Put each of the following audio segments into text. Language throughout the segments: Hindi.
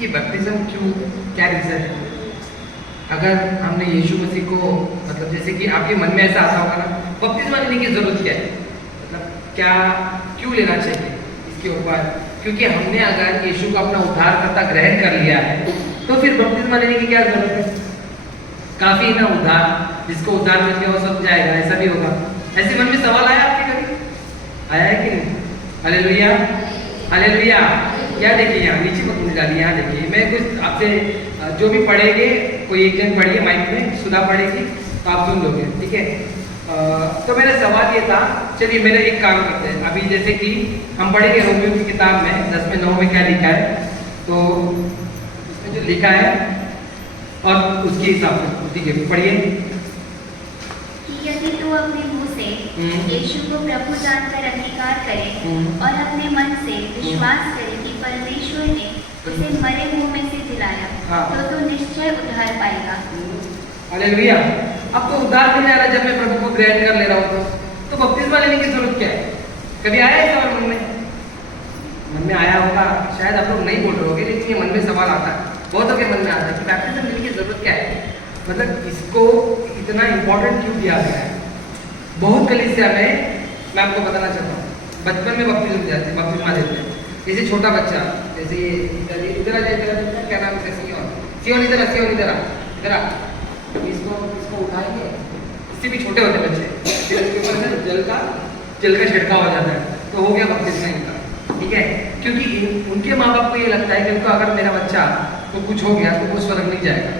ये बैप्टिज्म क्यों, क्या रीज़न है? अगर हमने यीशु मसीह को, मतलब जैसे कि आपके मन में ऐसा आता होगा ना, बपतिस्मा लेने की ज़रूरत क्या है, मतलब क्या, क्यों लेना चाहिए इसके ऊपर? क्योंकि हमने अगर यीशु को अपना उद्धारकर्ता ग्रहण कर लिया है तो फिर बपतिस्मा लेने की क्या ज़रूरत है? काफ़ी ना उद्धार, जिसको उद्धार मिल गया वो सब जाएगा, ऐसा भी होगा? ऐसे मन में सवाल आया आपके कभी? आया है कि नहीं? Hallelujah, hallelujah. क्या देखिए यहाँ नीचे मत डालिए, यहाँ देखिए, मैं कुछ आपसे जो भी पढ़ेंगे, कोई एक जन पढ़िए माइक में, सुधा पढ़ेगी तो आप सुन लोगे, ठीक है? तो मेरा सवाल ये था, चलिए मेरे एक काम करते हैं अभी, जैसे कि हम पढ़ेंगे रोमियो की किताब में 10 में 9 में क्या लिखा है, तो उसमें जो लिखा है और उसके हिसाब से ठीक है पढ़िए। यदि तू अपने मुंह से यीशु को प्रभु जानकर अंगीकार करे और अपने मन से विश्वास करे कि परमेश्वर ने उसे मरे मुंह में से जिलाया, तो तू निश्चय उद्धार पाएगा। हालेलुया। अब तो उद्धार मिल जा रहा है जब मैं प्रभु को ग्रहण कर ले रहा हूँ, तो बपतिस्मा लेने की जरूरत क्या है? कभी आया है सवाल मन में? मन में आया होगा, शायद आप लोग नहीं बोल रहे होगे, लेकिन ये मन में सवाल आता है, बहुतों के मन में आता है कि बैप्टिज्म लेने की जरूरत क्या है, मतलब इसको इतना इम्पोर्टेंट क्यों दिया गया है? बहुत कलीसिया में, मैं आपको बताना चाहता हूँ, बचपन में बपतिस्मा देते हैं। जैसे छोटा बच्चा, जैसे इधर आ जाए, क्या नाम है, सियोन इधर आ, इसको उठाएंगे, इससे भी छोटे होते बच्चे, फिर उसके ऊपर से जल का छिड़काव हो जाता है, तो हो गया बपतिस्मा इनका, ठीक है? क्योंकि उनके माँ बाप को ये लगता है कि उनको अगर मेरा बच्चा को कुछ हो गया तो कुछ फर्क नहीं जाएगा।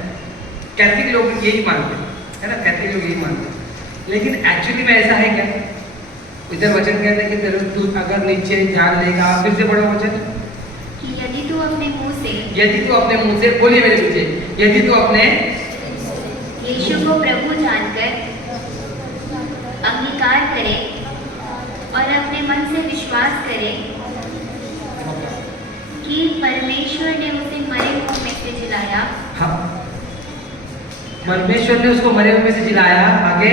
कैथलिक लोग यही मानते हैं ना, कैथलिक लोग यही मानते हैं, लेकिन एक्चुअली में ऐसा है क्या? इधर वचन कहते हैं कि तू अगर नीचे ध्यान लेगा, फिर से पढ़ो वचन, यदि तू अपने मुंह से बोलिए मेरे पीछे, यदि तू अपने यीशु को प्रभु जानकर अंगीकार करे और अपने मन से विश्वास करे कि परमेश्वर ने उसे मरे मुंह में से जिलाया, हाँ, परमेश्वर ने उसको मरे हुए में से जिलाया, आगे,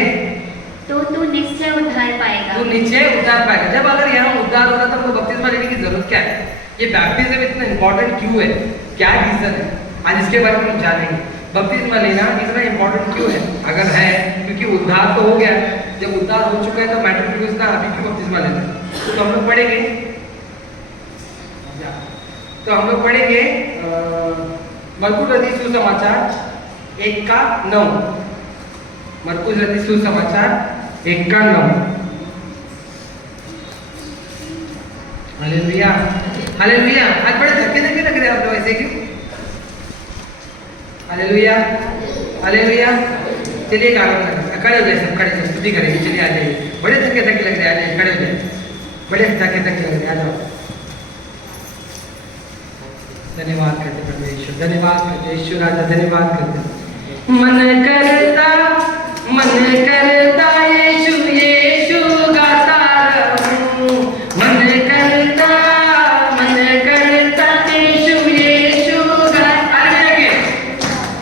तो तू निश्चय उद्धार पाएगा। तू निश्चय उद्धार पाएगा। जब अगर यहाँ उद्धार हो रहा था तो बपतिस्मा लेने की जरूरत क्या है? ये बैप्टिज्म इतना इंपॉर्टेंट क्यों है, क्या रीजन है, आज इसके बारे में हम जानेंगे। बपतिस्मा लेना इतना इंपॉर्टेंट क्यों है? अगर है क्योंकि उद्धार तो हो गया, जब उद्धार हो चुका है तो मैटर क्यों ना अभी क्यों बपतिस्मा लेना? तो हम लोग पढ़ेंगे, तो हम लोग पढ़ेंगे मरकुस रचित सुसमाचार 1:9, मरकुस रचित सुसमाचार 1:9। Hallelujah, hallelujah. आज बड़े थके लग रहे आप लोग, ऐसे क्यों? Hallelujah, hallelujah. चलिए काम करते, खड़े हो जाए सब, खड़े हो, स्तुति करेंगे, चलिए आ जाइए। बड़े थके लग रहे, आ जाइए, खड़े हो जाए, बड़े थके लग रहे, आ जाओ। धन्यवाद करते प्रभु यीशु, धन्यवाद करते यीशु राजा, धन्यवाद करते। मन करता यीशु यीशु गाता रहूं, मन करता यीशु यीशु गाता,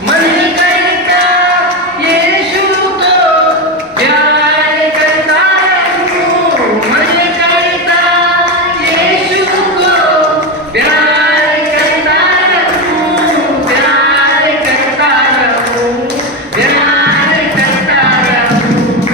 मन करता यीशु को प्यार करता रहूं, मन करता यीशु को प्यार करता रहूं, प्यार करता रहूं, प्यार करता रहूं।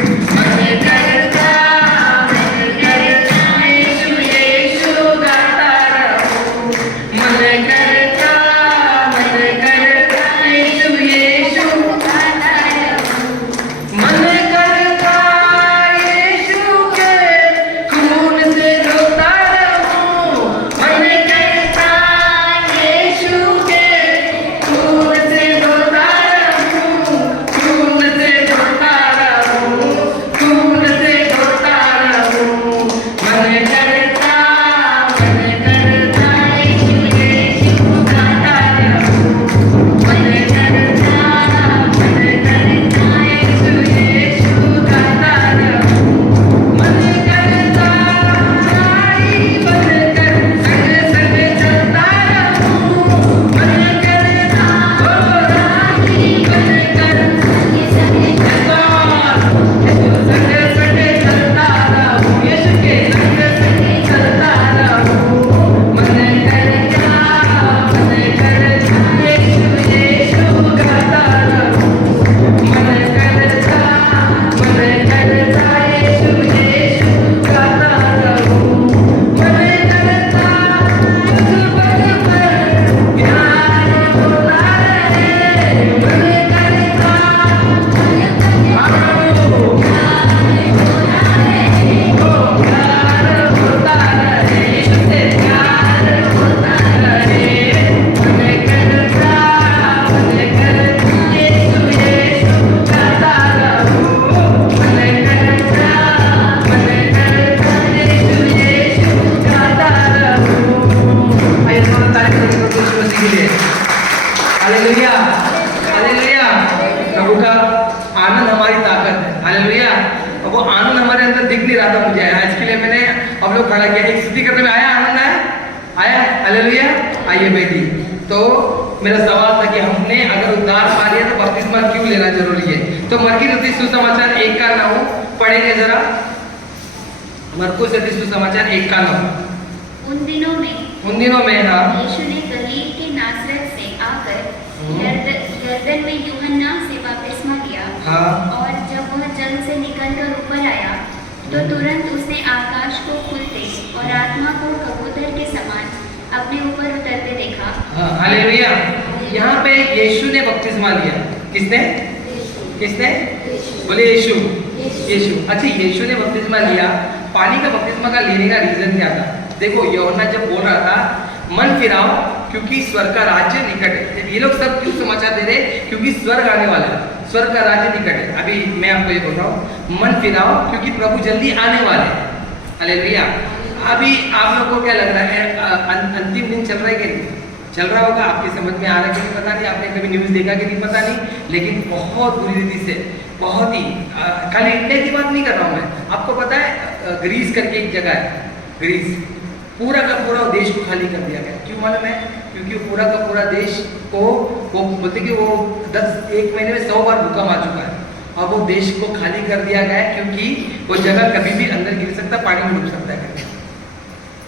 Hallelujah, hallelujah. प्रभु का आनंद हमारी ताकत है। हालेलुया। और वो आनंद हमारे अंदर दिख नहीं रहा था मुझे, इसके लिए मैंने अब लोग खड़ा किया। एक स्तुति करने में आया आनंद आया। हालेलुया। आइए बेटी, तो मेरा सवाल था कि हमने अगर उद्धार पा लिया तो बपतिस्मा क्यों लेना जरूरी है? तो मरकुस रचित सुसमाचार 1 का 9 पढ़ेंगे जरा। मरकुस रचित सुसमाचार 1 का 9। उन दिनों में हाँ, यीशु ने गलील के नासरत से आकर यरदन में यूहन्ना से बपतिस्मा लिया। हाँ। और जब वह जल से निकलकर ऊपर आया तो तुरंत उसने आकाश को खुलते और आत्मा को कबूतर के समान अपने ऊपर उतरते देखा। हाँ, हालेलुया। यहाँ पे यीशु ने बपतिस्मा लिया। किसने? किसने? बोले यीशु। यीशु। अच्छा, यीशु ने बपतिस्मा लिया। पानी का बपतिस्मा का लेने का रीजन क्या था? देखो, यूहन्ना जब बोल रहा था मन फिराओ क्योंकि स्वर्ग का राज्य निकट है। ये लोग सब क्यों समाचार दे रहे? क्योंकि स्वर्ग आने वाला है, स्वर्ग का राज्य निकट है। अभी मैं आपको ये बोल रहा हूँ, मन फिराओ क्योंकि प्रभु जल्दी आने वाले हैं। हालेलुया। अभी आप लोग को क्या लग रहा है? अंतिम दिन चल रहा है कि नहीं चल रहा होगा? आपकी समझ में आ रहा है कि नहीं पता नहीं, आपने कभी न्यूज़ देखा कि नहीं पता नहीं, लेकिन बहुत बुरी रीति से, बहुत ही खाली इंडिया की बात नहीं कर रहा हूँ मैं। आपको पता है ग्रीस करके एक जगह है, ग्रीस, पूरा का पूरा देश को खाली कर दिया गया। क्यों मालूम है? क्योंकि पूरा का पूरा देश को वो बोलते कि वो 1 महीने में 100 बार भूकंप आ चुका है और वो देश को खाली कर दिया गया है क्योंकि वो जगह कभी भी अंदर गिर सकता, पानी में डूब सकता है।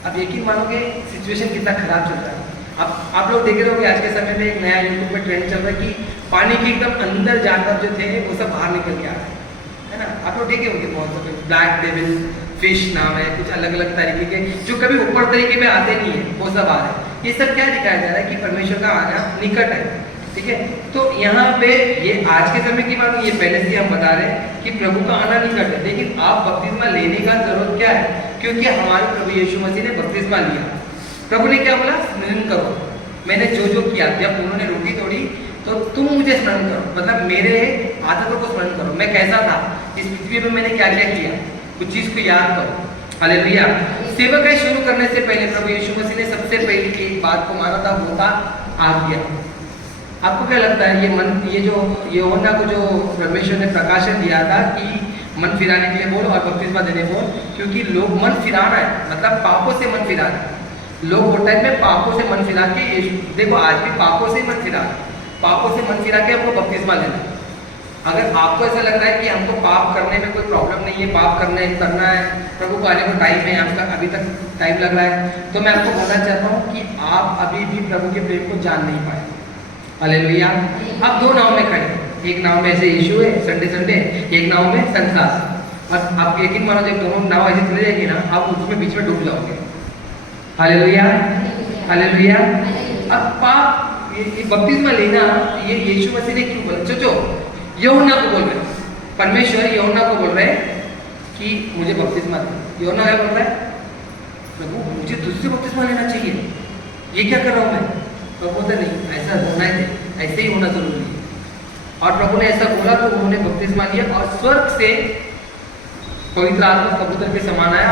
अब यकीन मानोगे सिचुएशन कितना खराब चल रहा है। आप लोग देख रहे हो कि आज के समय में एक नया यूट्यूब पे ट्रेंड चल रहा है कि पानी के एकदम अंदर जाकर जो थे वो सब बाहर निकल के आ रहे हैं, है ना? आप लोग देखे होंगे बहुत सारे ब्लैक डेविल फिश नाम है, कुछ अलग अलग तरीके के जो कभी ऊपर तरीके में आते नहीं है, वो सब आ रहे हैं। ये सब क्या दिखाया जा रहा है कि परमेश्वर का आना निकट है। ठीक है, तो यहाँ पे ये आज के समय की बात नहीं, ये पहले से हम बता रहे हैं कि प्रभु का आना निकट है। लेकिन आप बपतिस्मा लेने का जरूरत क्या है? क्योंकि हमारे प्रभु यीशु मसीह ने बपतिस्मा लिया। प्रभु ने क्या बोला? स्मरण करो मैंने जो जो किया। जब उन्होंने रोटी तोड़ी तो तुम मुझे स्मरण करो, मतलब मेरे आदतों को स्मरण करो, मैं कैसा था इस पृथ्वी में, मैंने क्या क्या किया, कुछ चीज को याद करो। हालेलुया। सेवक है शुरू करने से पहले प्रभु यीशु मसीह ने सबसे पहले एक बात को माना था, वो था आज्ञा। आपको क्या लगता है ये जो यूहन्ना को जो परमेश्वर ने प्रकाशन दिया था कि मन फिराने के लिए बोल और बपतिस्मा देने बोल, क्योंकि लोग मन फिराना है, मतलब पापों से मन फिराना है। लोग वो टाइम में पापों से मन फिरा के, देखो आज भी पापों से मन फिरा, पापों से मन फिरा के हमको बपतिस्मा लेना। अगर आपको ऐसा लग रहा है कि हमको पाप करने में कोई प्रॉब्लम नहीं है, पाप करना है, प्रभु को आने को टाइम है, आपका अभी तक टाइम लग रहा है, तो मैं आपको बोलना चाहता हूँ कि आप अभी भी प्रभु के प्रेम को जान नहीं पाए। हालेलुया। आप 2 नाव में खड़े, एक नाव में ऐसे यीशु है संडे, एक नाव में संसार। और आप यकीन मानो जब दोनों नाव ऐसे चले जाएगी ना, आप उसमें बीच में डूब जाओगे। Hallelujah, hallelujah. अब पाप ये बपतिस्मा लेना, ये यीशु मसीह ने क्यों बोला? सोचो, यूहन्ना को बोल रहे, परमेश्वर यूहन्ना को बोल रहे कि मुझे बपतिस्मा दे। यूहन्ना क्या बोल रहा है? प्रभु मुझे तुझसे बपतिस्मा लेना चाहिए, ये क्या कर रहा हूँ मैं? प्रभु बोलते नहीं, ऐसा होना है, ऐसे ही होना जरूरी है। और प्रभु ने ऐसा बोला तो उन्होंने बपतिस्मा लिया और स्वर्ग से पवित्र आत्मा कबूतर के समान आया,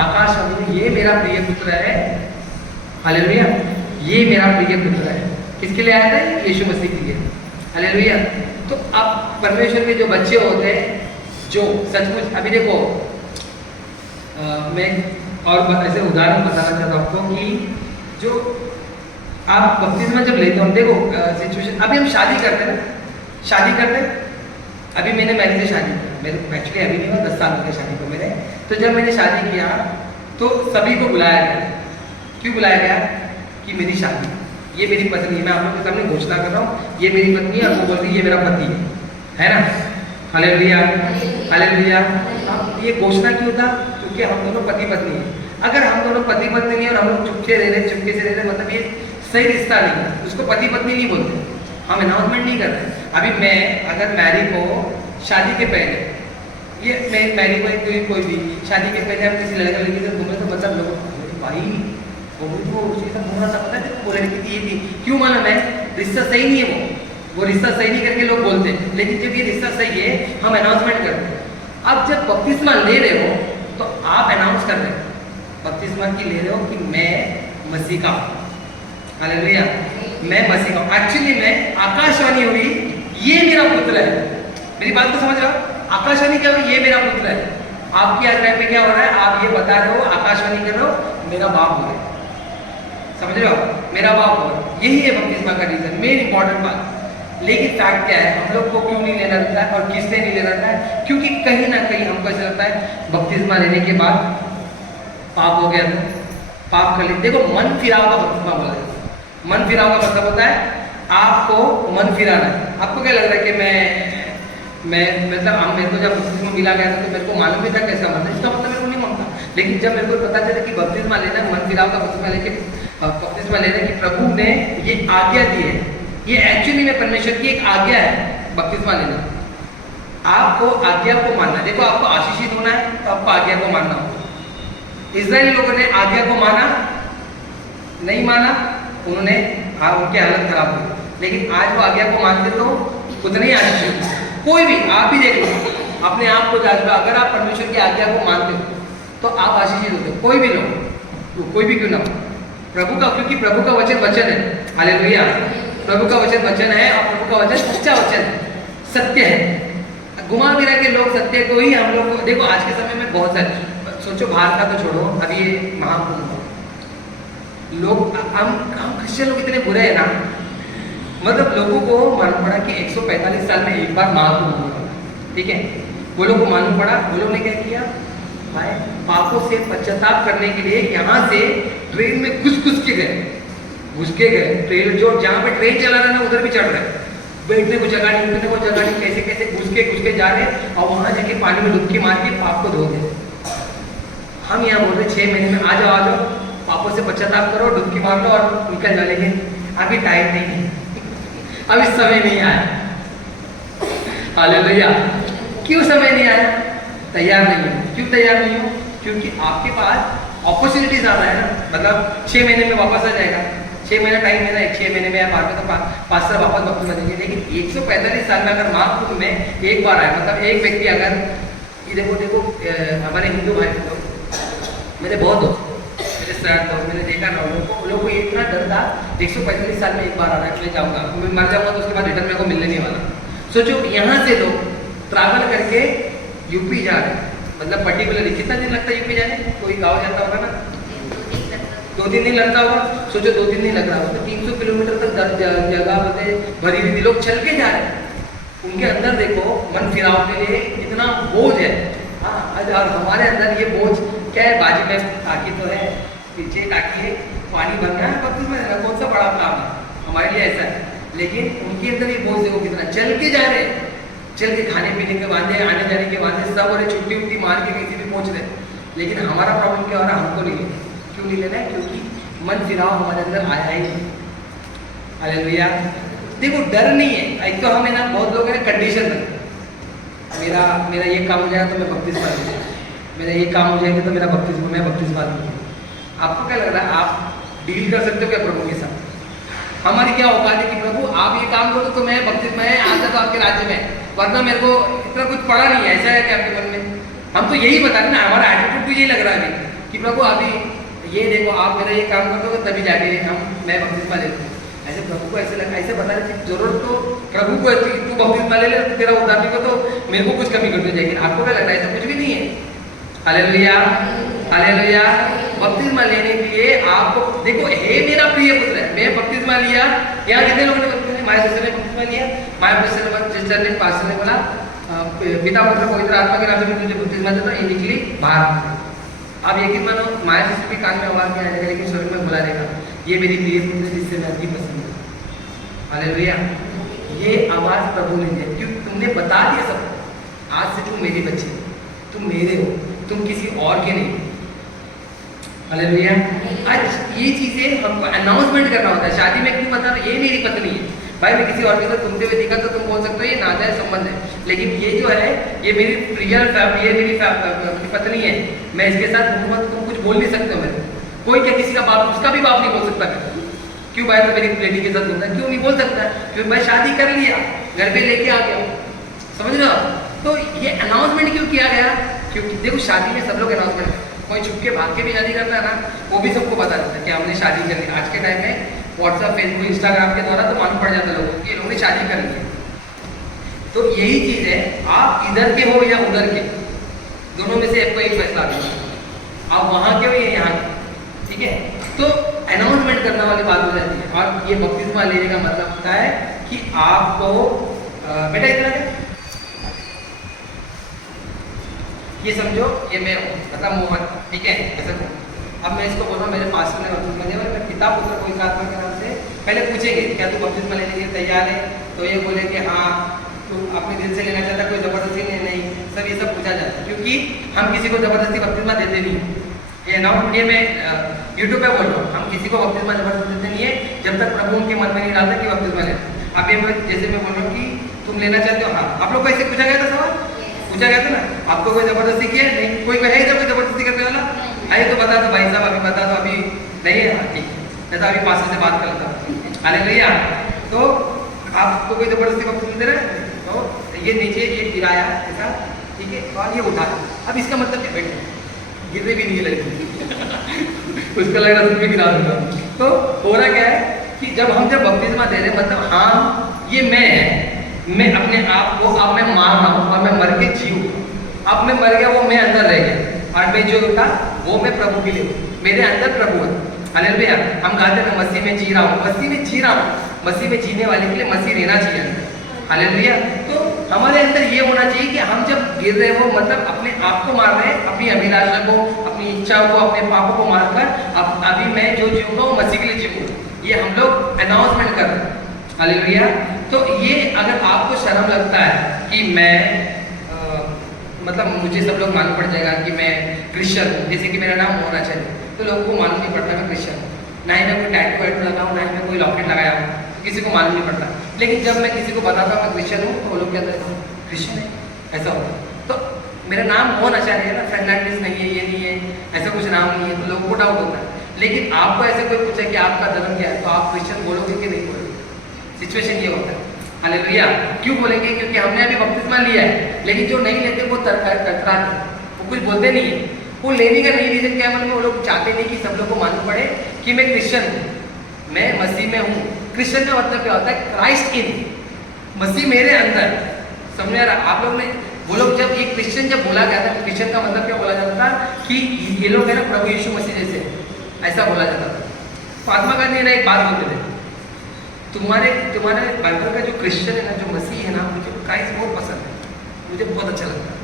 आकाश में, ये मेरा प्रिय पुत्र है। हालेलुया। ये मेरा प्रिय पुत्र है। किसके लिए आया था? यीशु मसीह के लिए। हालेलुया। तो अब परमेश्वर के जो बच्चे होते हैं, जो सचमुच, अभी देखो मैं और ऐसे उदाहरण बताना चाहता हूँ आपको कि जो आप बपतिस्मा जब लेते हो, देखो सिचुएशन, अभी हम शादी करते हैं ना, शादी करते हैं, अभी मैंने मैरिज से शादी की, मेरे एक्चुअली अभी नहीं हुआ, 10 साल हो गए शादी को मेरे। तो जब मैंने शादी किया तो सभी को बुलाया गया। क्यों बुलाया गया? कि मेरी शादी, ये मेरी पत्नी है, मैं आप लोग के सामने घोषणा कर रहा हूँ, ये मेरी पत्नी है, और वो बोल रही है ये मेरा पति है ना? Hallelujah, hallelujah. ये घोषणा क्यों था? क्योंकि हम दोनों पति पत्नी हैं। अगर हम दोनों पति पत्नी नहीं और हम लोग चुपके से रह रहे, मतलब ये सही रिश्ता नहीं है, उसको पति पत्नी नहीं बोलते, हम अनाउंसमेंट नहीं कर रहे। अभी मैं अगर मैरी को शादी के पहले, ये मैं मैरी को कोई भी शादी के पहले हम किसी लड़का लड़की से घूमे तो मतलब लोग भाई वो उसी सब बोलना था, पता है वो लड़की थी, ये थी, क्यों माना मैं? रिश्ता सही नहीं है, वो रिश्ता सही नहीं करके लोग बोलते हैं। लेकिन जब ये रिश्ता सही है हम अनाउंसमेंट करते हैं। अब जब बपतिस्मा ले रहे हो तो आप अनाउंस कर रहे हो, बपतिस्मा की ले रहे हो कि मैं मसीह का हूं। हालेलुया। मैं मसीह का हूं। एक्चुअली में आकाशवाणी हुई, ये मेरा पुत्र है। मेरी बात को समझ रहे हो? आकाशवाणी क्या हुई? ये मेरा पुत्र है। आपकी आज्ञा में क्या हो रहा है? आप ये बता रहे हो, आकाशवाणी कर रहे हो, मेरा बाप हो रहा है। समझ रहे हो? मेरा बाप हो रहा है। यही है बपतिस्मा का रीजन, मेन इंपॉर्टेंट बात। लेकिन फैक्ट क्या है? हम लोग को क्यों नहीं लेना रहता है और किसने नहीं लेना रहता है? क्योंकि कहीं ना कहीं हमको ऐसा लगता है बपतिस्मा लेने के बाद पाप हो गया था, पाप कर लिया। देखो, मन फिराव का बपतिस्मा बोला जाता है। मन फिराव का मतलब होता है आपको मन फिराना है। आपको क्या लग रहा है कि मैं मतलब मेरे को जब बपतिस्मा मिला गया था तो मेरे को मालूम भी था कैसा मतलब, इसका मतलब मेरे को नहीं मानता। लेकिन जब मेरे को पता चला कि बपतिस्मा लेना, मन फिराव का बपतिस्मा लेना कि प्रभु ने ये आज्ञा दी है, ये एक्चुअली में परमेश्वर की एक आज्ञा है बपतिस्मा लेना। आपको आज्ञा को मानना। देखो, आपको आशीषित होना है तो आपको आज्ञा को मानना होगा। इजराइली लोगों ने आज्ञा को माना, नहीं माना, उन्होंने उनकी हालत खराब हुई। लेकिन आज वो आज्ञा को मानते तो उतने ही आशीषित। कोई भी, आप भी देख लो, अपने आप को जांच लो, अगर आप परमेश्वर की आज्ञा को मानते हो तो आप आशीषित होते हो। कोई भी लोग, कोई भी क्यों ना हो, प्रभु का, क्योंकि प्रभु का वचन है। हालेलुया। प्रभु का वचन है और प्रभु का वचन सच्चा वचन है, सत्य है। घुमा फिरा के लोग सत्य को ही हम लोग, देखो आज के समय में बहुत सारे, सोचो बाहर का तो छोड़ो, अभी ये महाकुंभ लोग, हम क्रिश्चियन लोग इतने बुरे हैं ना, मतलब लोगों को मालूम पड़ा कि 145 साल में एक बार महाकुंभ होगा, ठीक है। वो लोग को मालूम पड़ा, वो लोग ने क्या किया भाई, पापों से पश्चाताप करने के लिए यहाँ से ट्रेन में घुस के गए। ट्रेन जो जहाँ पे ट्रेन चला रहा है ना, उधर भी चढ़ रहे, बैठने को जगह नहीं, उठने को जगह नहीं, कैसे घुस के जा रहे और वहाँ जाके पानी में डुबकी मार के पाप को धो दे। हम यहाँ बोल रहे 6 महीने में आ जाओ, पापों से पश्चाताप करो, डुबकी मार लो और निकल जाओ। लेकिन अभी टाइम नहीं है, अभी समय नहीं आया। हालेलुया। क्यों समय नहीं आया? तैयार नहीं हो। क्यों तैयार नहीं हो? क्योंकि आपके पास अपॉर्चुनिटी ज़्यादा है ना, मतलब 6 महीने में वापस आ जाएगा। 6 महीना टाइम है ना, 6 महीने में या 5 में तो 5 साल वापस बपतिस्मा देंगे। लेकिन 145 साल में अगर महाकुंभ में एक बार आए, मतलब एक व्यक्ति अगर, ये देखो हमारे हिंदू भाई लोग, मेरे बहुत दोस्त, मेरे सर दोस्त, मैंने देखा ना लोगों को इतना डर था 145 साल में एक बार आ रहा है, मैं जाऊँगा, मैं मर जाऊँगा तो उसके बाद रिटर्न मेरे को मिलने नहीं वाला। सोचो, यहाँ से लोग ट्रैवल करके यूपी जा रहे हैं, मतलब पर्टिकुलरली कितना दिन लगता है यूपी जाने? कोई गाँव जाता होगा ना, 2-3 दिन लगता होगा। सोचो 2-3 दिन लग रहा होगा तो 300 किलोमीटर तक जगह मतलब भरी हुई, लोग चल के जा रहे हैं। उनके अंदर देखो मन फिराव के लिए इतना बोझ है। हाँ, और हमारे अंदर ये बोझ क्या है? बाजू में टाकी तो है, पीछे टाकी है, पानी भरना है, बपतिस्मा देना, कौन सा बड़ा काम है? हमारे लिए ऐसा है। लेकिन उनके अंदर ये बोझ देखो कितना, चल के जा रहे हैं, चल के खाने पीने के वादे, आने जाने के वादे, सब और छुट्टी उट्टी मार के कहीं भी पहुँच रहे। लेकिन हमारा प्रॉब्लम क्या हो रहा है? हमको नहीं लेना। क्यों नहीं लेना है? क्योंकि मन फिराव हमारे अंदर आया ही नहीं। हालेलुया। देखो, डर नहीं है। एक तो हमें ना बहुत लोग हैं कंडीशन में, मेरा ये काम हो जाएगा तो मैं बपतिस्मा लूँगा, मेरा ये काम हो जाएगा तो मैं बपतिस्मा लूँगा। आपको क्या लग रहा है? आप डील कर सकते हो क्या प्रभु के साथ? हमारी क्या औकात है कि प्रभु आप ये काम करो तो मैं बपतिस्मा है आता तो आपके राज्य में, वरना मेरे को इतना कुछ पड़ा नहीं है। ऐसा है कि आपके मन में? हम तो यही बता रहे ना, हमारा एटीट्यूड तो यही लग रहा है कि प्रभु अभी ये देखो, आप मेरा ये काम कर दोगे तभी जाके मैं बपतिस्मा ले लूँ। ऐसे प्रभु को ऐसे लगा, ऐसे बताने की जरूरत तो प्रभु को है, तू बपतिस्मा ले ले, तेरा उद्धार को तो मेरे को कुछ कमी कर दो जाएगी। आपको क्या लग रहा है? ऐसा कुछ भी नहीं है। Hallelujah, hallelujah. बपतिस्मा लेने के लिए आपको देखो, हे मेरा प्रिय पुत्र है, मैं बपतिस्मा लिया। यहाँ कितने लोगों ने बपतिस्मा? माया सिस्टर ने बपतिस्मा लिया। माया सिस्टर ने, पास्टर ने बोला पिता पुत्र पवित्र आत्मा के नाम से तुझे बपतिस्मा देता हूं, ये निकली बाहर। आप यकीन मानो, माया सिस्टर के कान में आवाज नहीं आएगा, लेकिन स्वर्ग में बुला देगा, ये मेरी प्रिय पुत्र है जिससे मैं अति पसंद हूँ। हालेलुया। ये आवाज प्रभु ने दी, क्यों? तुमने बता दिया सब, आज से तुम मेरी बच्ची, तुम मेरे हो, तुम किसी और के नहीं। हालेलुया। आज ये चीजें हमको अनाउंसमेंट करना होता है। शादी में क्यों बता रहे? ये मेरी पत्नी है भाई, मैं किसी और के साथ घूमते हुए दिखा तो तुम बोल सकते हो ये नाजायज संबंध है, लेकिन ये जो है ये मेरी रियल फैमिली है, मेरी पत्नी है, मैं इसके साथ घूमूंगा तो तुम कुछ बोल नहीं सकते हो मेरे। कोई क्या किसी का बाप, उसका भी बाप नहीं बोल सकता क्यों भाई तो मेरी लेडी के साथ घूमना, क्यों नहीं बोल सकता? क्योंकि मैं शादी कर लिया, घर पे लेके आ गया। समझ रहे हो? तो ये अनाउंसमेंट क्यों किया गया? क्योंकि देखो, शादी में सब लोग अनाउंसमेंट, कोई छुप के भाग के भी शादी करता है ना, वो भी सबको बता देता है कि हमने शादी कर ली। आज के टाइम में व्हाट्सएप, फेसबुक, इंस्टाग्राम के द्वारा, तो मालूम पड़ जाता है लोगों को कि लोगों ने शादी कर ली है। तो यही चीज है, आप इधर के हो या उधर के, दोनों में से आपको एक फैसला देना, आप वहां के हो या यहाँ के, ठीक है। तो अनाउंसमेंट करने वाली बात हो जाती है। और ये बपतिस्मा लेने का मतलब होता है कि आपको बेटा इधर आ जा, ये समझो ये मैं हूँ, मतलब मोहन, ठीक है, ऐसा करो। अब मैं इसको बोल रहा हूँ मेरे पास में बपतिस्मा ले, मैं पिता पुत्र पवित्र आत्मा के नाम से, पहले पूछेंगे क्या तू बपतिस्मा लेने के लिए तैयार है, तो ये बोले कि हाँ, तो अपने दिल से लेना चाहता, कोई जबरदस्ती नहीं, सब ये सब पूछा जाता है, क्योंकि हम किसी को जबरदस्ती बपतिस्मा देते नहीं। ये मैं यूट्यूब पे बोल रहा हूँ, हम किसी को बपतिस्मा जबरदस्ती देते नहीं है, जब तक प्रभु उनके मन में नहीं डालता कि बपतिस्मा लेना। अब ये जैसे मैं बोल रहा हूँ कि तुम लेना चाहते हो, हाँ, आप लोग को ऐसे पूछा गया था सवाल, पूछा गया था ना, आपको कोई जबरदस्ती किया नहीं, कोई है इधर कोई जबरदस्ती करने वाला, आइए तो बता दो भाई साहब, अभी बता दो, अभी नहीं है, ठीक है, मैं तो अभी पास से बात करता हूँ, हालेलुया। तो आपको कोई जबरदस्ती बपतिस्मा दे रहा है, तो ये नीचे ये गिराया ऐसा, ठीक है, और ये उठा, अब इसका मतलब क्या, बैठे गिरने भी नहीं लगी उसका लग रहा था गिरा दूंगा। तो हो रहा क्या है कि जब बपतिस्मा दे रहे, मतलब हाँ ये मैं है, मैं अपने आप को अब मैं मार रहा हूँ और मैं मर के जीव, अब मैं मर गया, वो मैं अंदर रह गया, और मैं जो था वो मैं प्रभु के लिए हूँ, मेरे अंदर प्रभु है, हालेलुया। हम गाते हैं मसीह में जी रहा हूँ, मसीह में जी रहा हूँ, मसीह में जीने वाले के लिए मसीह रहना चाहिए अंदर, हालेलुया। तो हमारे अंदर ये होना चाहिए कि हम जब गिर रहे हो, मतलब अपने आप को मार रहे हैं, अपनी अभिलाषा को, अपनी इच्छा को, अपने पापों को मारकर अब अभी मैं जो जीऊंगा वो मसीह के लिए जीऊंगा, ये हम लोग अनाउंसमेंट कर रहे हैं, हालेलुया। तो ये अगर आपको शर्म लगता है कि मैं मतलब मुझे सब लोग मालूम पड़ जाएगा कि मैं क्रिश्चियन हूँ, जैसे कि मेरा नाम होना चाहिए, तो लोगों को मालूम नहीं पड़ता मैं क्रिश्चियन हूँ, ना ही मैं कोई टैटू वैटू लगाऊँ, ना ही मैं कोई लॉकेट लगाया हूँ, किसी को मालूम नहीं पड़ता। लेकिन जब मैं किसी को बताता हूँ मैं क्रिश्चियन हूँ, तो वो लोग कहते हैं क्रिश्चियन है, ऐसा होता है। तो मेरा नाम होना चाहिए ना, फर्नांडिस नहीं है, ये नहीं है, ऐसा कुछ नाम नहीं है, तो लोगों को डाउट होता है। लेकिन आपको ऐसे कोई पूछे कि आपका धर्म क्या है, तो आप क्रिश्चियन बोलोगे कि नहीं बोलोगे, सिचुएशन ये होता है, हालेलुया। क्यों बोलेंगे? क्योंकि हमने अभी बपतिस्मा लिया है, लेकिन जो नहीं लेते वो कतराते, वो कुछ बोलते नहीं है। वो लेने का नहीं रीजन क्या है, मतलब वो लोग चाहते नहीं कि सब लोग को मालूम पड़े कि मैं क्रिश्चियन हूँ, मैं मसीह में हूँ। क्रिश्चियन का मतलब क्या होता है? क्राइस्ट इन, मसीह मेरे अंदर, समझ आ रहा आप लोग ने? वो लोग जब ये क्रिश्चियन जब बोला गया था, क्रिश्चियन का मतलब क्या बोला जाता था कि ये लोग है ना प्रभु यीशु मसीह जैसे, ऐसा बोला जाता था। महात्मा गांधी ने एक बात बोलते थे, तुम्हारे बाइबल का जो क्रिश्चियन है ना, जो मसीह है ना, मुझे क्राइस्ट बहुत पसंद है, मुझे बहुत अच्छा लगता है,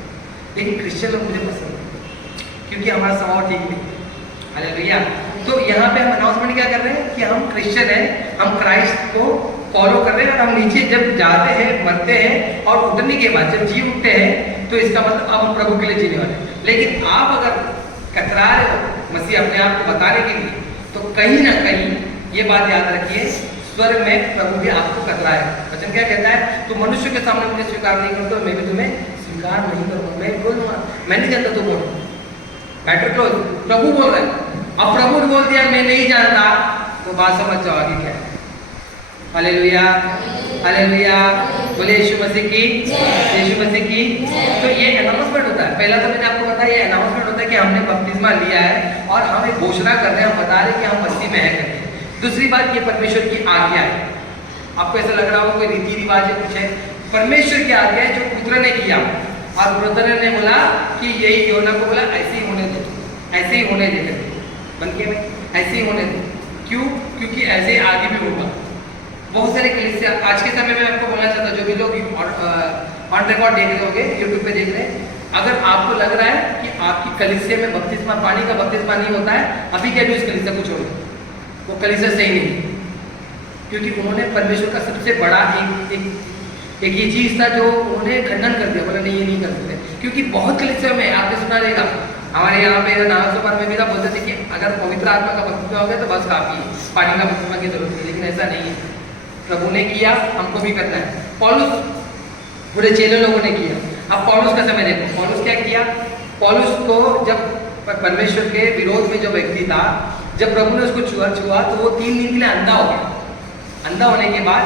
लेकिन क्रिश्चियन लोग मुझे पसंद है क्योंकि हमारा स्वभाव ठीक नहीं है, हालेलुया। तो यहाँ पे हम अनाउंसमेंट क्या कर रहे हैं कि हम क्रिश्चियन हैं, हम क्राइस्ट को फॉलो कर रहे हैं, और हम नीचे जब जाते हैं, मरते हैं और उठने के बाद जब जी उठते हैं, तो इसका मतलब अब हम प्रभु के लिए जीने वाले हैं। लेकिन आप अगर कतरा रहे हो मसीह अपने आप को बताने के लिए, तो कहीं ना कहीं ये बात याद रखिए, स्वर्ग में प्रभु भी आपको कतराए। वचन क्या कहता है? तो मनुष्य के सामने मुझे स्वीकार नहीं करते, मैं भी तुम्हें स्वीकार नहीं करूँगा, मैं बोलूँगा मैं नहीं जानता, तुम बोलो, मैटर क्लोज। प्रभु बोल रहे हैं, अब प्रभु ने बोल दिया मैं नहीं जानता, तो बात समझ जाओ आगे क्या है। हालेलुया, हालेलुया, बोले यीशु मसीह की, यीशु मसीह की। तो ये अनाउंसमेंट होता है। पहला तो मैंने आपको बताया ये अनाउंसमेंट होता है कि हमने बपतिस्मा लिया है और हम एक घोषणा कर रहे हैं, हम बता रहे हैं कि हम मसीह में हैं करके। दूसरी बात, ये परमेश्वर की आज्ञा है। आपको ऐसा लग रहा होगा कोई रीति रिवाज है, कुछ है, परमेश्वर की आज्ञा है जो पुत्र ने किया, और पुत्र ने बोला कि यही योना को बोला ऐसे ही होने दे, ऐसे ही होने दे करके, बन के में ऐसे ही होने दे। क्यों? क्योंकि ऐसे ही आगे भी होगा। बहुत सारे कलीसिया आज के समय में आपको बोलना चाहता, जो भी लोग ऑन रिकॉर्ड देख रहे होंगे, यूट्यूब पे देख रहे हैं, अगर आपको लग रहा है कि आपकी कलीसिया में बपतिस्मा, पानी का बपतिस्मा नहीं होता है, अभी क्या भी उस कलीसिया को छोड़ो, वो कलीसिया सही नहीं, क्योंकि उन्होंने परमेश्वर का सबसे बड़ा एक ये चीज था जो उन्होंने खंडन कर दिया, बोला नहीं ये नहीं कर सकते। क्योंकि बहुत कलीसिया में आपने सुना रहेगा, हमारे यहाँ पे नागसोपार में भी था, बोलते थे कि अगर पवित्र आत्मा का बपतिस्मा हो गया तो बस काफी है, पानी का बपतिस्मा की जरूरत नहीं। लेकिन ऐसा नहीं है, प्रभु ने किया, हमको भी करना है। पौलुस, पूरे चेले लोगों ने किया। अब पौलुस का समय देखो, पौलुस क्या किया? पौलुस को जब परमेश्वर के विरोध में जो व्यक्ति था, जब प्रभु ने उसको छुआ तो वो 3 दिन के लिए अंधा हो गया। अंधा होने के बाद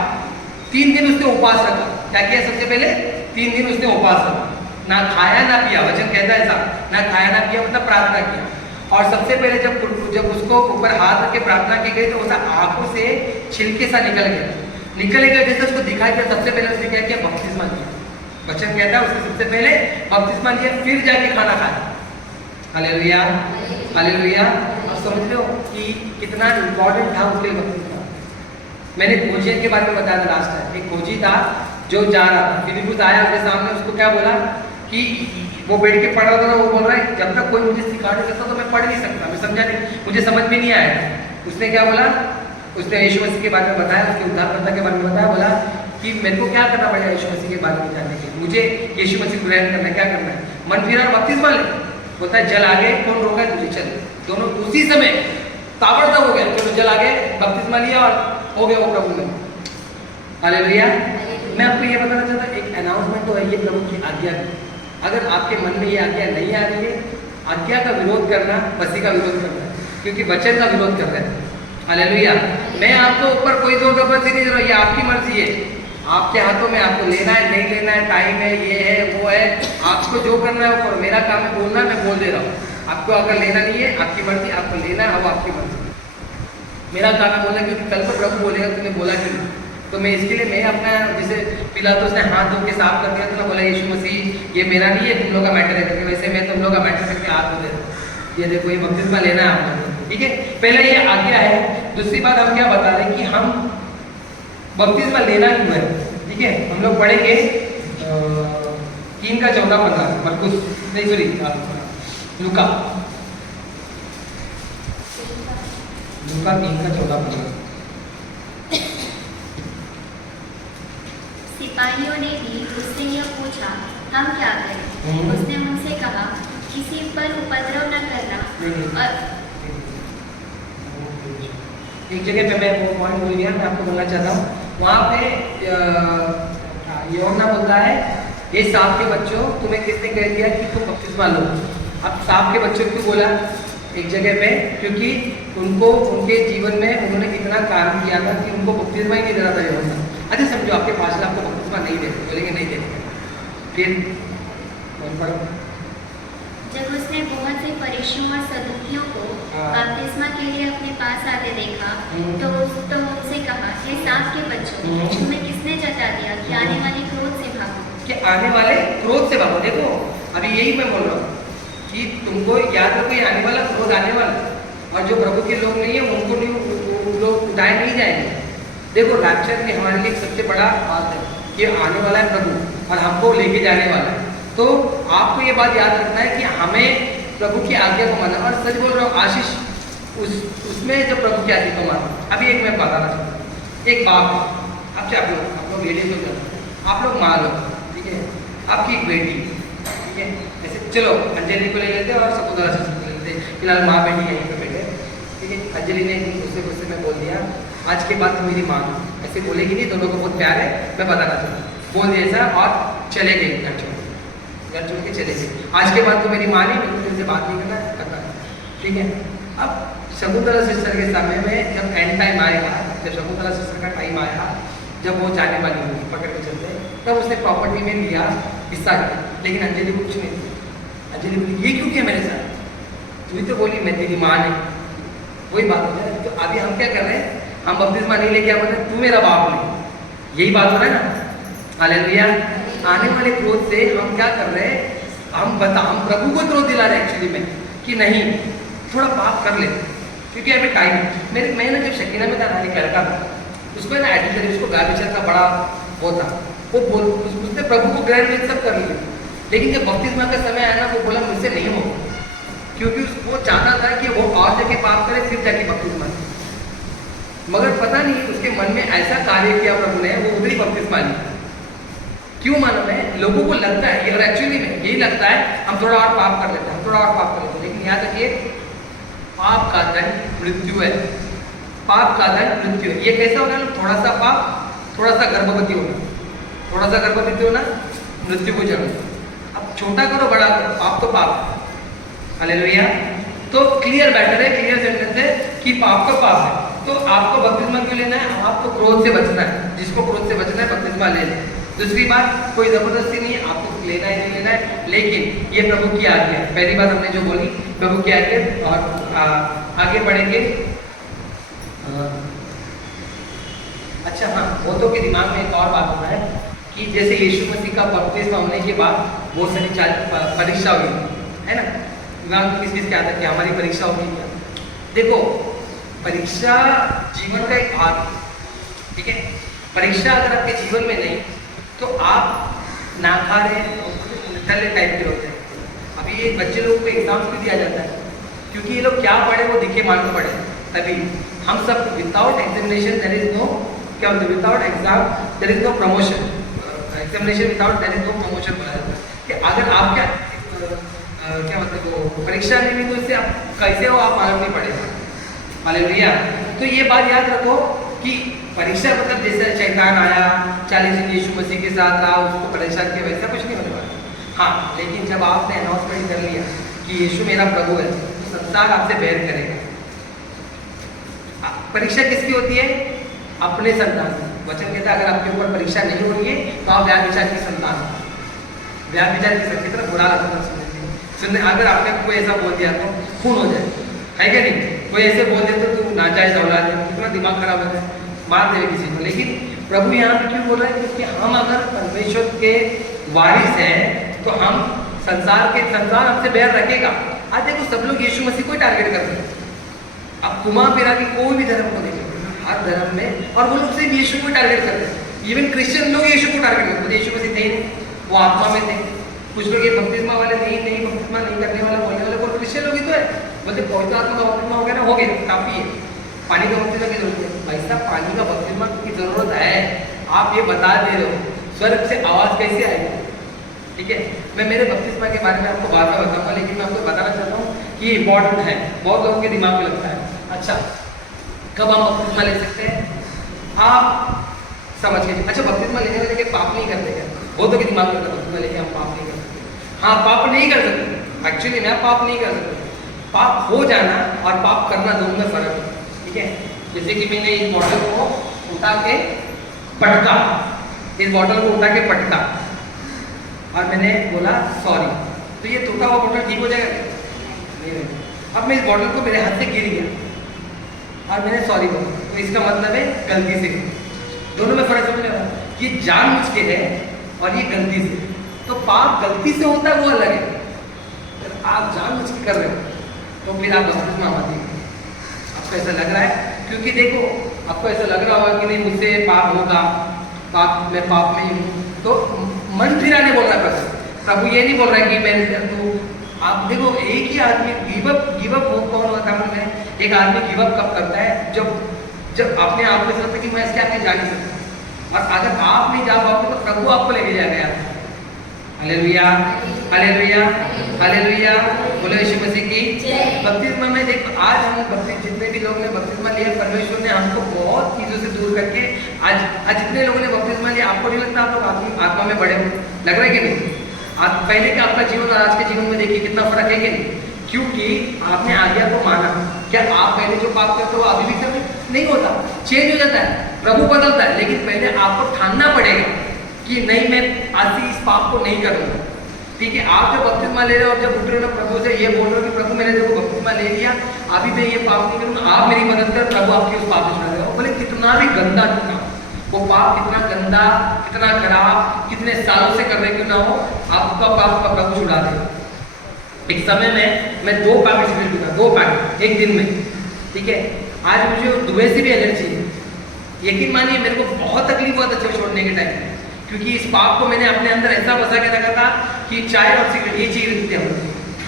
3 दिन उसने उपवास रखा। क्या किया? सबसे पहले 3 दिन उसने उपवास रखा, ना खाया ना पिया। वचन कहता है ऐसा, ना खाया ना पिया, मतलब प्रार्थना किया। और सबसे पहले जब उसको ऊपर हाथ रख के प्रार्थना की गई तो उसका आंखों से छिलके सा निकल गया जैसे उसको दिखाई दिया। सबसे पहले उसने क्या किया? बपतिस्मा लिया। वचन कहता है उसने सबसे पहले बपतिस्मा लिया, फिर जाके खाना खाया। Hallelujah, hallelujah. आप समझ रहे हो कि कितना इंपॉर्टेंट था उसके लिए बपतिस्मा। मैंने खोजियन के बारे में बताया था लास्ट टाइम। एक खोजी था जो जा रहा था, फिलिपुस आया उसके सामने, उसको क्या बोला कि वो बैठ के पढ़ रहा था, वो बोल रहा है जब तक कोई मुझे सिखा नहीं सकता तो मैं पढ़ नहीं सकता, मैं समझा नहीं, मुझे समझ में नहीं आया। उसने क्या बोला? उसने यीशु मसीह के बारे में बताया, उसके उद्धारकर्ता के बारे में बताया, बोला कि मेरे को क्या करना पड़ेगा यीशु मसीह के बारे में जानने के लिए, मुझे यीशु मसीह ग्रहण करना है, क्या करना है? मन फिरा और बपतिस्मा ले। बोलता है जल आगे, कौन रोका है तुझे? चल। दोनों उसी समय ताबड़तोड़ हो गया, चलो जल आगे, बपतिस्मा लिया और हो गया वो प्रभु में। हालेलुया। मैं आपको ये बताना चाहता हूँ, एक अनाउंसमेंट तो है ये प्रभु की आज्ञा की। अगर आपके मन में ये आज्ञा नहीं आ रही है, आज्ञा का विरोध करना मसीह का विरोध करना है, क्योंकि वचन का विरोध कर रहे हैं। हालेलुया। मैं आपको ऊपर कोई जोर जबरदस्ती नहीं दे रहा, ये आपकी मर्जी है, आपके हाथों में, आपको लेना है नहीं लेना है, टाइम है, ये है वो है, आपको जो करना है वो करो। मेरा काम है बोलना, मैं बोल दे रहा हूँ। आपको अगर लेना नहीं है, आपकी मर्जी, आपको लेना है वो आपकी मर्जी। मेरा काम है बोलना, क्योंकि कल को प्रभु बोलेगा तूने बोला क्यों नहीं, तो मैं इसके लिए मैं अपना, जैसे पिलातुस ने हाथ धो के साफ कर दिया तो बोला यीशु मसीह ये मेरा नहीं है, तुम लोग का मैटर है करके, वैसे मैं तुम लोग का मैटर करके हाथ धो देता हूँ। ये देखो ये बपतिस्मा लेना है आप लोगों को, ठीक है। पहले ये आज्ञा है। दूसरी बात हम क्या बता रहे हैं कि हम बपतिस्मा लेना क्यों है, ठीक है। हम लोग पढ़ेंगे 3 का 14-15 मरकुस नहीं सॉरी लूका 3 का 14-15। सिपाहियों ने भी उससे यह पूछा, हम क्या करें? उसने उनसे कहा, किसी पर उपद्रव न करना। और एक जगह पे मैं वो पॉइंट भूल गया, मैं आपको बोलना चाहता हूँ। वहाँ पे यूहन्ना बोलता है, ये सांप के बच्चों, तुम्हें किसने कह दिया कि तुम बपतिस्मा लो? अब सांप के बच्चों क्यों बोला एक जगह पे? क्योंकि उनको उनके जीवन में उन्होंने इतना काम किया था कि उनको बपतिस्मा ही नहीं देना था यूहन्ना। अच्छा समझो आपके पास आपको बपतिस्मा नहीं देते, बोलेंगे नहीं देते, फिर पढ़ो। जब उसने बहुत से फरीसियों और सदूकियों को बपतिस्मा के लिए अपने पास आते देखा तो उनसे कहा, हे सांप के बच्चों, तुम्हें किसने जता दिया कि आने वाले क्रोध से भागो? कि आने वाले क्रोध से भागो। देखो अभी यही मैं बोल रहा हूँ कि तुमको याद रखो ये आने वाला क्रोध आने वाला, और जो प्रभु के लोग नहीं है उनको नहीं, लोग उठाए नहीं जाएंगे। देखो रैप्चर की हमारे लिए सबसे बड़ा बात है कि आने वाला है प्रभु और हमको लेके जाने वाला है। तो आपको ये बात याद रखना है कि हमें प्रभु की आज्ञा को मानना। और सच बोल रहा हूँ आशीष, उसमें जब प्रभु की आज्ञा को मानना। अभी एक मैं बताना चाहता हूँ, एक बाप है, आपसे आप लोग लेडीज हो जाते, आप लोग माँ लो, ठीक है, आपकी एक बेटी, ठीक है, ऐसे चलो अंजलि को ले लेते और शकुंतला से ले लेते, फिलहाल माँ बेटी यहीं पे बैठे, ठीक है। अंजलि ने गुस्से में बोल दिया, आज के बाद मेरी माँ, ऐसे बोलेगी नहीं, दोनों को बहुत प्यार है, मैं बताना चाहता हूँ, बोल दिया ऐसा और चले गए घर छोड़ के चले गए। आज के बाद तो मेरी माँ नहीं, बिल्कुल तुमसे बात नहीं करना, ठीक है। अब शकुंतला सिस्टर के समय में जब एंड टाइम आएगा, जब शकुंतला सिस्टर का टाइम आया, जब वो जाने वाली होगी पकड़ के चलते, तब उसने प्रॉपर्टी में लिया हिस्सा किया, लेकिन अंजलि को कुछ नहीं दिया। अंजलि बोली ये क्यों किया मेरे साथ? तू ही तो बोली मैं तेरी माँ नहीं, वही बात हो जाए। तो अभी हम क्या कर रहे हैं, हम बपतिस्मा नहीं लेके आए, तू मेरा बाप नहीं, यही बात हो रहा है ना। हालेलुया। आने वाले क्रोध से हम क्या कर रहे हैं, हम प्रभु को क्रोध दिला रहे हैं एक्चुअली में कि नहीं थोड़ा पाप कर ले, क्योंकि अभी टाइम मैं ना जब शकीना में था ना, एक लड़का था, उसको ना एटीट्यूड, उसको गायब का बड़ा वो था, वो उसने प्रभु को ग्रहण सब कर लिया, लेकिन जब बपतिस्मा का समय आया ना, वो बोला मुझसे नहीं होगा, क्योंकि वो चाहता था कि वो और जगह पाप करे फिर जाके बपतिस्मा। मगर पता नहीं उसके मन में ऐसा कार्य किया प्रभु ने, वो उधर ही बपतिस्मा ली। क्यों मालूम है? लोगों को लगता है, ये एक्चुअली में यही लगता है, हम थोड़ा और पाप कर लेते हैं, हम थोड़ा और पाप कर लेते हैं, लेकिन याद रखिए पाप का धन मृत्यु है, पाप का धन मृत्यु है। ये कैसा होगा? थोड़ा सा पाप, थोड़ा सा गर्भवती होना, थोड़ा सा गर्भवती होना, मृत्यु को जड़। अब छोटा करो बड़ा करो, पाप तो पाप। हालेलुया। तो क्लियर बैटर है, क्लियर सेंटेंस है कि पाप का पाप है। तो आपको बपतिस्मा क्यों लेना है? आपको क्रोध से बचना है, जिसको क्रोध से बचना है बपतिस्मा ले लें। दूसरी बात, कोई जबरदस्ती नहीं है, आपको सुख लेना ही नहीं लेना है, लेकिन ये प्रभु की आज्ञा है। पहली बात हमने जो बोली प्रभु की आज्ञा। और आगे बढ़ेंगे। अच्छा हाँ, बहुतों के दिमाग में एक और बात होता है कि जैसे यीशु मसीह का बपतिस्मा होने के बाद बहुत सारी परीक्षा हुई है ना, दिमाग में किस किस क्या था कि हमारी परीक्षा होगी क्या। देखो, परीक्षा जीवन का एक भाग है, ठीक है। परीक्षा अगर आपके जीवन में नहीं तो आप नाकारे टल्ले टाइप के होते हैं। अभी ये बच्चे लोगों को एग्जाम्स भी दिया जाता है क्योंकि ये लोग क्या पढ़े वो दिखे मालूम पड़े, तभी हम सब without examination there is no, क्या होता है, without exam there is no promotion, examination without there is no promotion बोला जाता है कि अगर आप क्या मतलब वो परीक्षा नहीं हुई तो इससे आप कैसे हो आप मालूम नहीं पड़ेगा। हालेलुया। तो ये बात याद रखो कि परीक्षा मतलब जैसे शैतान आया 40 दिन यीशु मसीह के साथ रहा, उसको परेशान किया, वैसा कुछ नहीं होने वाला। हाँ, लेकिन जब आपने अनाउंसमेंट कर लिया कि यीशु मेरा प्रभु है तो संसार आपसे बैर करेगा। परीक्षा किसकी होती है? अपने संतान की। वचन कहता है अगर आपके ऊपर परीक्षा नहीं हो रही है तो आप व्याभिचार की संतान हो। व्याभिचार की संतान कितना बुरा लगता है सुनने। अगर आपने कोई ऐसा बोल दिया तो खून हो जाए, है क्या नहीं? कोई ऐसे बोल दे तो तू नाजायज औलाद है, कितना दिमाग खराब होता है, मार देवे किसी को। लेकिन प्रभु यहाँ पे क्यों बोल रहा है? क्योंकि हम अगर परमेश्वर के वारिस हैं तो हम संसार हमसे बैर रखेगा। आज देखो सब लोग यीशु मसीह को ही टारगेट करते हैं। अब कुमा पिरा की कोई भी धर्म को देखो, हर धर्म में, और वो लोग सिर्फ यीशु को टारगेट करते हैं। इवन क्रिश्चियन लोग यीशु को टारगेट करते हैं। यीशु मसीह थे नहीं, वो आत्मा में थे। कुछ लोग ये बपतिस्मा वाले नहीं बपतिस्मा नहीं करने वाले बोलने वाले और क्रिश्चियन लोग ही तो है, बोलते पवित्र आत्मा का बपतिस्मा हो गया ना, हो गया काफी है, पानी का बपतिस्मा की जरूरत है। भाई साहब, पानी का बपतिस्मा की जरूरत है, आप ये बता दे रहे हो, स्वर्ग से आवाज कैसे आएगी? ठीक है, मैं मेरे बपतिस्मा के बारे में आपको बाद में बताऊंगा, लेकिन मैं आपको बताना चाहता हूँ कि ये इंपॉर्टेंट है, बहुत लोगों के दिमाग में लगता है। अच्छा, कब हम बपतिस्मा ले सकते हैं? आप समझ के, अच्छा बपतिस्मा लेने वाले के पाप नहीं करते क्या? बहुतों के दिमाग में लगता है बपतिस्मा लेके हम पाप नहीं कर सकते। हाँ, पाप नहीं कर सकते, एक्चुअली मैं पाप नहीं कर सकते। पाप हो जाना और पाप करना दोनों में फर्क है, ठीक है। जैसे कि मैंने इस बॉटल को उठा के पटका, इस बॉटल को उठा के पटका और मैंने बोला सॉरी, तो ये टूटा हुआ बॉटल ठीक हो जाएगा? नहीं। अब मैं इस बॉटल को मेरे हाथ से गिर गया और मैंने सॉरी बोला, तो इसका मतलब है गलती से। दोनों में फर्क समझ रहा हूँ, ये जानबूझ के है और ये गलती से। तो पाप गलती से होता है वो अलग है, आप जानबूझ के कर रहे हो तो फिर आप बपतिस्मा मत लीजिए। आपको ऐसा लग रहा है, क्योंकि देखो आपको ऐसा लग रहा होगा कि नहीं मुझसे पाप होगा, मैं पाप में ही हूँ, तो मन फिराने बोल रहा है प्रभु। ये नहीं बोल रहा है कि मैं तो आप देखो, एक ही आदमी गिव अप हो कौन होता है? एक आदमी गिव अप कब करता है? जब अपने आप को लगता है कि मैं इसके आगे जा नहीं सकता, और अगर आप नहीं जा पाओगे तो प्रभु आपको लेके जाएगा। हालेलुया, हालेलुया, हालेलुया, बोलो यीशु मसीह की बपतिस्मा में देखो, आज हम जितने भी लोग ने बपतिस्मा लिया, परमेश्वर ने हमको बहुत चीज़ों से दूर करके आज जितने लोगों ने बपतिस्मा लिया, आपको नहीं लगता आप लोग आत्मा में बढ़े हुए? लग रहा है कि नहीं? आप पहले का आपका जीवन और आज के जीवन में देखिए कितना फर्क है कि नहीं? क्योंकि आपने आज्ञा को माना। क्या आप पहले जो पाप करते हो अभी भी करते? नहीं होता, चेंज हो जाता है, प्रभु बदलता है, लेकिन पहले आपको ठानना पड़ेगा कि नहीं, मैं आज से इस पाप को नहीं करूँगा। ठीक है, आप जब बपतिस्मा ले रहे हो और जब उठ रहे हो ना, प्रभु से ये बोल रहे हो कि प्रभु मैंने देखो बपतिस्मा ले लिया, अभी मैं ये पाप नहीं करूँगा, आप मेरी मदद कर, प्रभु आपकी उस पाप से छुड़ा देगा। बोले कितना भी गंदा क्यों ना वो पाप, कितना गंदा, कितना खराब, कितने सालों से कर रहे क्यों ना हो, आपका पाप का प्रभु छुड़ा देगा। एक समय में मैं 2 पैकेट सिगरेट पीता, 2 पैकेट एक दिन में, ठीक है। आज मुझे दुबई से भी एलर्जी है, यकीन मानिए मेरे को बहुत तकलीफ हुआ था छोड़ने के टाइम, क्योंकि इस पाप को मैंने अपने अंदर ऐसा बसा के रखा था कि चाय और सिगरेट ये चीज पीते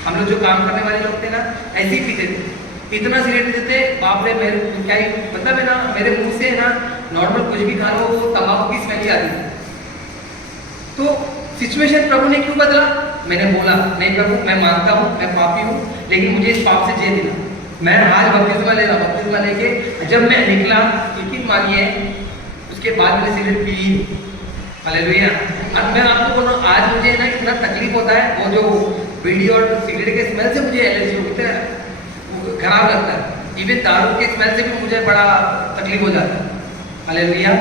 हम लोग जो काम करने वाले लोग थे ना, ऐसे ही पीते थे, इतना सिगरेट पीते थे, बाप रे, मेरे क्या ही मतलब है ना, मेरे मुंह से ना नॉर्मल कुछ भी खा लो वो तंबाकू की स्मेल ही आती थी। तो सिचुएशन प्रभु ने क्यों बदला? मैंने बोला नहीं प्रभु, मैं मानता हूँ मैं पापी हूँ, लेकिन मुझे इस पाप से जे देना। मैं आज बपतिस्मा ले रहा, बपतिस्मा लेके जब मैं निकला, यकीन मानिए उसके बाद मैंने सिगरेट पी ही। हालेलुया। अब मैं आपको बोल रहा हूँ, आज मुझे ना इतना तकलीफ होता है, वो जो बीड़ी और सिगरेट के स्मेल से मुझे एलर्जी होती है, खराब लगता है। इवन दारू के स्मेल से भी मुझे बड़ा तकलीफ हो जाता है। हालेलुया।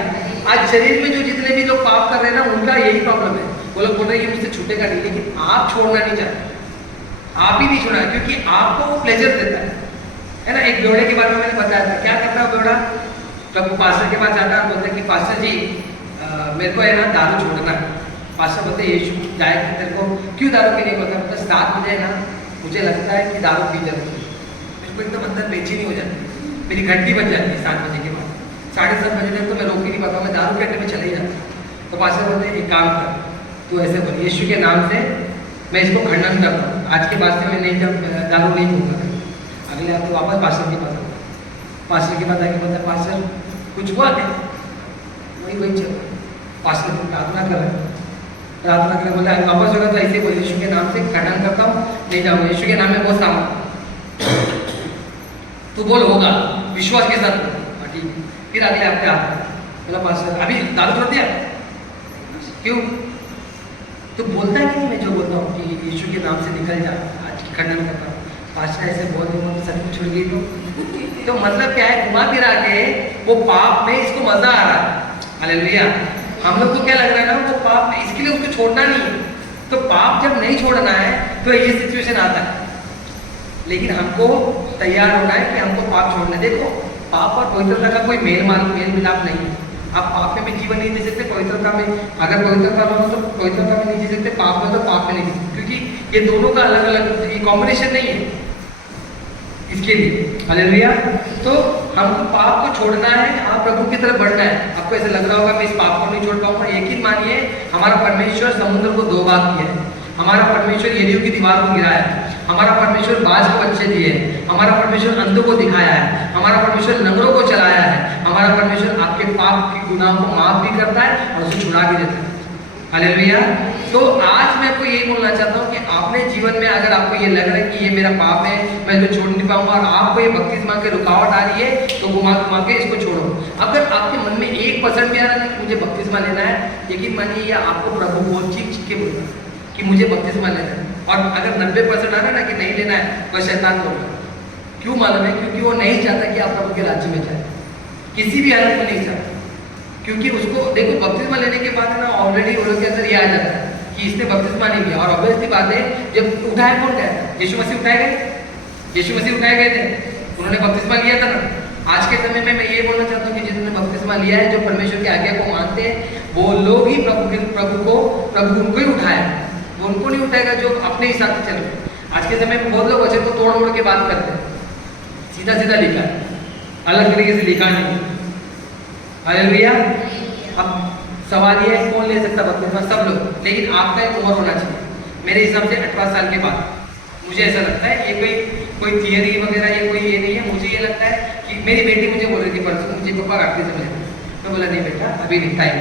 आज शरीर में जो जितने भी लोग पाप कर रहे हैं ना, उनका यही प्रॉब्लम है, वो वो लोग बोल रहे हैं ये मुझसे छूटेगा नहीं, लेकिन आप छोड़ना नहीं चाहते, आप ही नहीं छोड़ना, क्योंकि आपको वो प्लेजर देता है ना। एक बेवड़े के बारे में मैंने बताया था, क्या करता है बेवड़ा, प्रभु पास्टर के पास जाता है, बोलते हैं कि पास्टर जी मेरे को है ना दारू छोड़ना है। पास्टर बोलते हैं यीशु जाए कि तेरे को क्यों दारू पीने को, मतलब 7 बजे ना मुझे लगता है कि दारू पी जाती है, मेरे को एकदम अंदर बेचैनी हो जाती है, मेरी घंटी बज जाती है 7 बजे के बाद, 7:30 बजे तक तो मैं रोक ही नहीं पाता, मैं दारू के अड्डे में चले ही जाता। तो पास्टर बोलते हैं एक काम कर, तू ऐसे बोल यीशु के नाम से मैं इसको खंडन करता हूँ, आज के बाद से मैं नहीं दारू नहीं पीऊँगा। अगले हफ्ते वापस पास्टर के पास आता, पास्टर के पास आके बोलता है पास्टर कुछ हुआ क्या, वही चल, पास्टर प्रार्थना कर रहे हैं, प्रार्थना करने बोला वापस होगा तो ऐसे बोल यीशु के नाम से खंडन करता हूँ, नहीं जाऊँगा, यीशु के नाम में बहुत सामान तू बोल होगा, विश्वास के साथ बोल, ठीक। फिर अगले हफ्ते आता बोला पास्टर अभी दारू छोड़ दिया, क्यों, तो बोलता है कि नहीं मैं जो बोलता हूँ कि यीशु के नाम से निकल जा, आज की खंडन करता हूँ, पास्टर ऐसे बोल दूंगा तो सच में छुड़ गई तो मतलब क्या है, घुमा फिरा के वो पाप में इसको मजा आ रहा है, हालेलुया। हम लोग को क्या लग रहा है ना, वो पाप इसके लिए उसको छोड़ना नहीं है, तो पाप जब नहीं छोड़ना है तो ये सिचुएशन आता है, लेकिन हमको तैयार होना है कि हमको पाप छोड़ना है। देखो पाप और पवित्रता का कोई मेल मिलाप नहीं है, आप पाप में भी जीवन नहीं दे सकते, पवित्रता में अगर पवित्रता में हो तो पवित्रता में नहीं जी सकते, पाप में तो पाप में नहीं जी सकते, क्योंकि ये दोनों का अलग अलग कॉम्बिनेशन नहीं है इसके लिए, हालेलुया। तो हमको पाप को छोड़ना है, आप प्रभु की तरफ बढ़ना है। आपको ऐसा लग रहा होगा मैं इस पाप को नहीं छोड़ पाऊंगा, यकीन मानिए हमारा परमेश्वर समुद्र को 2 भाग किया है, हमारा परमेश्वर यरीहो की दीवार को गिराया है, हमारा परमेश्वर बाज को बच्चे दिए हैं, हमारा परमेश्वर अंधों को दिखाया है, हमारा परमेश्वर नगरों को चलाया है, हमारा परमेश्वर आपके पाप की गुनाह को माफ भी करता है और उसे छुड़ा भी देता है, हालेलुया। तो आज मैं आपको यही बोलना चाहता हूँ कि आपने जीवन में अगर आपको ये लग रहा है कि ये मेरा पाप है, मैं इसको छोड़ नहीं पाऊंगा, और आपको ये बपतिस्मा की रुकावट आ रही है, तो घुमा के इसको छोड़ो। अगर आपके मन में 1% भी आ रहा है कि मुझे बपतिस्मा लेना है, यकीन मानिए ये आपको प्रभु बहुत चीख के बोलता है कि मुझे बपतिस्मा लेना है, और अगर 90% आ रहा है ना कि नहीं लेना है, वह शैतान बोल रहा है। क्यों मालूम है? क्योंकि वो नहीं चाहता कि आप प्रभु के राज्य में जाए, किसी भी हालत में नहीं चाहता, क्योंकि उसको देखो बपतिस्मा लेने के बाद ना ऑलरेडी वो लोग के अंदर ये आ जाता है कि इसने बपतिस्मा नहीं लिया, और ऑब्वियसली बात है जब उठाया कौन गया था? यीशु मसीह उठाए गए, यीशु मसीह उठाए गए थे, उन्होंने बपतिस्मा लिया था ना। आज के समय में मैं ये बोलना चाहता हूँ कि जिन्होंने बपतिस्मा लिया है, जो परमेश्वर की आज्ञा को मानते हैं, वो लोग ही प्रभु उनको ही उठाए, वो उनको नहीं उठाएगा जो अपने हिसाब से चले। आज के समय में बहुत लोग वचन को तोड़ मोड़ के बात करते हैं, सीधा सीधा लिखा है, अलग तरीके से लिखा नहीं, हालेलुया। अब सवाल ये है कौन ले सकता बपतिस्मा? सब लोग, लेकिन आपका एक उम्र होना चाहिए। मेरे हिसाब से 18 साल के बाद, मुझे ऐसा लगता है, ये कोई थियरी वगैरह ये कोई ये नहीं है, मुझे ये लगता है कि मेरी बेटी मुझे बोल रही थी परसों, मुझे पापा बपतिस्मा लेना, मैं बोला नहीं बेटा अभी नहीं टाइम,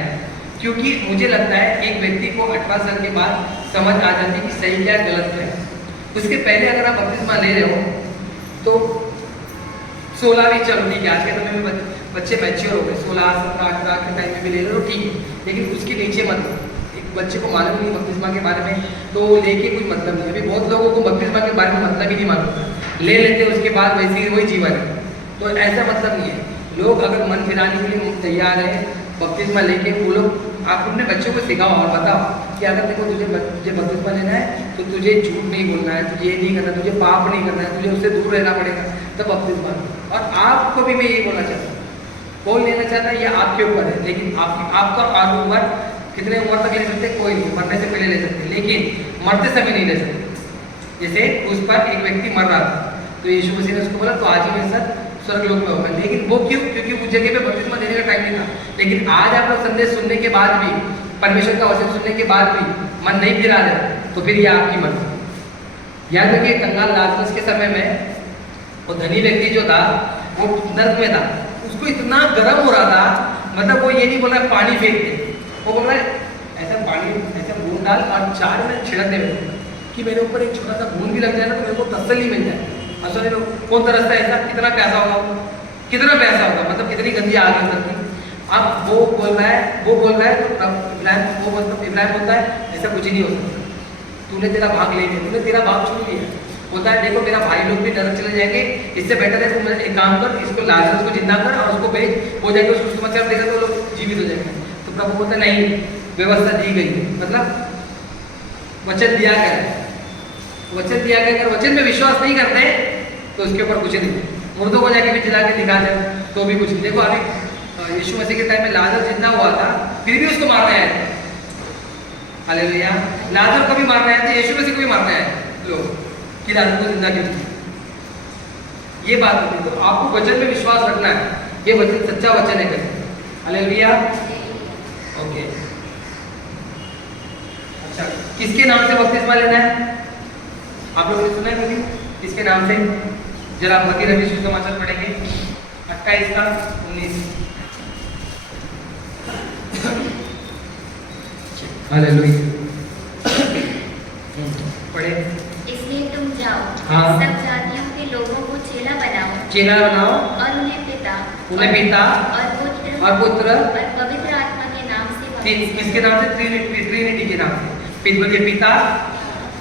क्योंकि मुझे लगता है एक व्यक्ति को 18 साल के बाद समझ आ जाती है कि सही क्या गलत है। उसके पहले अगर आप बपतिस्मा ले रहे हो तो 16 भी चलो ठीक है, आज के समय में बच्चे मैच्योर हो गए, 16, 17, 18 के टाइम में भी ले लो ठीक है, लेकिन उसके नीचे मत। एक बच्चे को मालूम नहीं बपतिस्मा के बारे में तो लेके कोई मतलब नहीं। अभी बहुत लोगों को बपतिस्मा के बारे में मतलब ही नहीं मालूम, ले लेते उसके बाद वैसे ही वही जीवन है, तो ऐसा मतलब नहीं है। लोग अगर मन फिराने के लिए तैयार है बपतिस्मा लेके, वो लोग आप अपने बच्चों को सिखाओ और बताओ कि अगर देखो तुझे बपतिस्मा लेना है तो तुझे झूठ नहीं बोलना है, तुझे ये नहीं करना, तुझे पाप नहीं करना है, तुझे उससे दूर रहना पड़ेगा, तो बपतिस्मा। और आपको भी मैं ये बोलना चाहता हूँ, कौन लेना चाहता है ये आपके ऊपर है, लेकिन आपका और उम्र कितने उम्र तक ले सकते? कोई नहीं, मरने से पहले ले सकते, लेकिन मरते समय नहीं ले सकते। जैसे उस पर एक व्यक्ति मर रहा था तो यीशु मसीह ने उसको बोला तो आज ही मेरे साथ स्वर्ग लोक में होगा, लेकिन वो क्यों? क्योंकि उस जगह पे बपतिस्मा देने का टाइम नहीं था। लेकिन आज आप लोग संदेश सुनने के बाद भी, परमेश्वर का वचन सुनने के बाद भी मन नहीं फिरा रहे, तो फिर यह आपकी मर्जी। याद रखिए कंगाल लाजरस के समय में वो धनी व्यक्ति जो था वो नर्क में था, उसको इतना गर्म हो रहा था, मतलब वो ये नहीं बोल रहा पानी फेंक दे, वो बोल रहा है ऐसा पानी ऐसा बूंद डाल और 4 मिनट छिड़क दे कि मेरे ऊपर एक छोटा सा बूंद भी लग जाए ना तो मेरे को तसल्ली मिल जाए। असल में कौन तरसता है ऐसा? कितना प्यासा होगा, कितना प्यासा होगा, मतलब कितनी गंदी आग है अंदर की। अब वो बोल रहा है तो इब्राहिम बोलता है ऐसा कुछ ही नहीं हो सकता, तूने तेरा भाग ले लिया, तूने तेरा भाग छोड़ लिया। होता है देखो मेरा भाई लोग भी नरक चले जाएंगे, इससे बेटर है तुम एक काम कर, इसको लाजरस को जिंदा कर और उसको भेज, हो जाएगा, उसको समाचार देगा तो लोग जीवित हो जाएंगे। तो प्रभु बोलते नहीं, व्यवस्था दी गई है, मतलब वचन दिया कर, वचन दिया कर, अगर वचन में विश्वास नहीं करते तो उसके ऊपर कुछ नहीं। मुर्दों को जाके भी जिला के दिखा दे तो भी कुछ नहीं। देखो अभी यीशु मसीह के टाइम में लाजर जिंदा हुआ था, फिर भी उसको मारने आए थे। हालेलुया। लाजर को भी मारने आए थे, यीशु मसीह को भी मारने आए थे लोग कि लाजर को जिंदा क्यों किया। ये बात होती है। तो आपको वचन में विश्वास रखना है, ये वचन सच्चा वचन है कभी। हालेलुया। ओके, अच्छा, किसके नाम से बपतिस्मा लेना है? आप लोगों ने सुना है कभी किसके नाम से? जरा मती रवि सुसमाचार पढ़ेंगे 28 का 19। हालेलुया। पढ़े। इसलिए तुम जाओ, हाँ। सब जातियों के लोगों को चेला बनाओ, चेला बनाओ और उन्हें पिता और पुत्र और पवित्र आत्मा के नाम से किसके नाम से? ट्रिनिटी के नाम से। बोलिए पिता,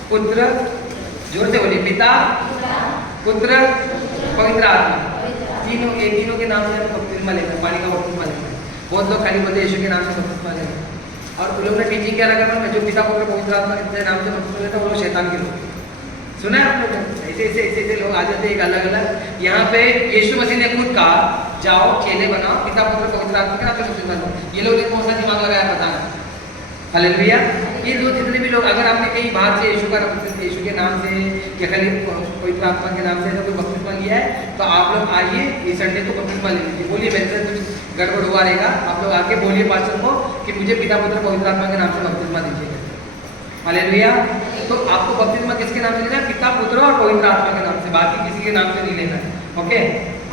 पुत्र, जोर से बोलिए, पिता, पुत्र, पवित्र आत्मा, तीनों के नाम से हम बपतिस्मा लेते हैं, पानी का बपतिस्मा लेते हैं। बहुत लोग खाली बोलते हैं यीशु के नाम से बपतिस्मा लेते हैं, और उन लोगों ने टीचिंग क्या लगा था, जो पिता, पुत्र, पवित्र आत्मा के नाम से बपतिस्मा लेते हैं वो लोग शैतान के लोग। सुना है आप लोग? ऐसे लोग आ जाते हैं एक अलग अलग। यहाँ पे यीशु मसीह ने खुद कहा जाओ चेले बनाओ, पिता, पुत्र, पवित्र आत्मा के नाम से बपतिस्मा लो। ये लोग कौन सा दिमाग लगाया पता नहीं। हालेलुया। ये लोग जितने भी लोग, अगर आपने कहीं बाहर से यीशु के नाम से या खाली पवित्र आत्मा के नाम से ऐसा कोई बपतिस्मा लिया है तो आप लोग आइए इस संडे को बपतिस्मा ले लीजिए। बोलिए मेरे से कुछ गड़बड़ हुआ रहेगा, आप लोग आके बोलिए पास्टर को कि मुझे पिता, पुत्र, पवित्र आत्मा के नाम से बपतिस्मा दीजिए। हालेलुया। तो आपको बपतिस्मा किसके नाम से लेना है? पिता, पुत्र और पवित्र आत्मा के नाम से, बाकी किसी के नाम से नहीं लेना है। ओके,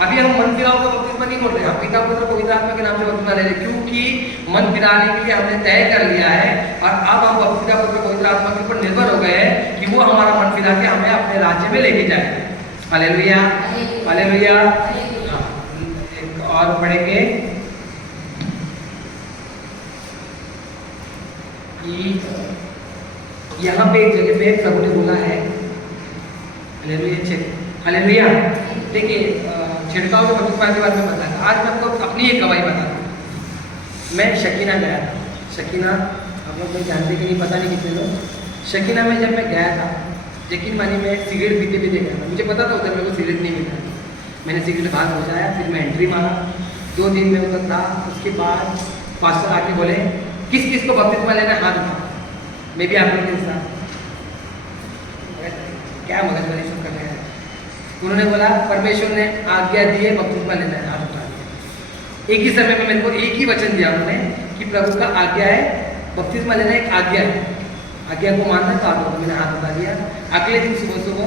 अभी हम मन फिराओ का बपतिस्मा नहीं बोल रहे, हम पिता, पुत्र, पवित्र आत्मा के नाम से बपतिस्मा ले रहे, क्योंकि मन फिराने के लिए हमने तय कर लिया है और अब हम पिता, पुत्र, पवित्र आत्मा के ऊपर निर्भर हो गए हैं कि वो हमारा मन फिरा के हमें अपने राज्य में लेके जाए। Hallelujah, hallelujah. एक और पढ़ेंगे कि यहाँ पे एक जगह पे प्रभु ने बोला है, हालेलुया। देखिए छिड़काव के बपतिस्मा के बारे में बताया। आज मैं आपको अपनी एक गवाही बताता हूँ। मैं शकीना गया था। शकीना आप लोग जानते कि नहीं पता नहीं कितने लोग। शकीना में जब मैं गया था, यकीन मानिए मैं सिगरेट पीते पीते गया था। मुझे पता था उधर मेरे को सिगरेट नहीं मिलता। मैंने सिगरेट बाहर पहुँचाया, फिर मैं एंट्री मारा। 2 दिन में उधर था। उसके बाद पास्टर आके बोले किस किस को बपतिस्मा लेना है हाथ उठाओ। मैं भी आप लोग के साथ क्या मगजमारी सब कर रहे हैं। उन्होंने बोला परमेश्वर ने आज्ञा दी है बपतिस्मा लेना है, हाथ उठा दिया। एक ही समय में मेरे को एक ही वचन दिया उन्होंने कि प्रभु का आज्ञा है बपतिस्मा लेना, एक आज्ञा है, आज्ञा को मानना है। तो आप लोगों, मैंने हाथ उठा दिया। अगले दिन सुबह सुबह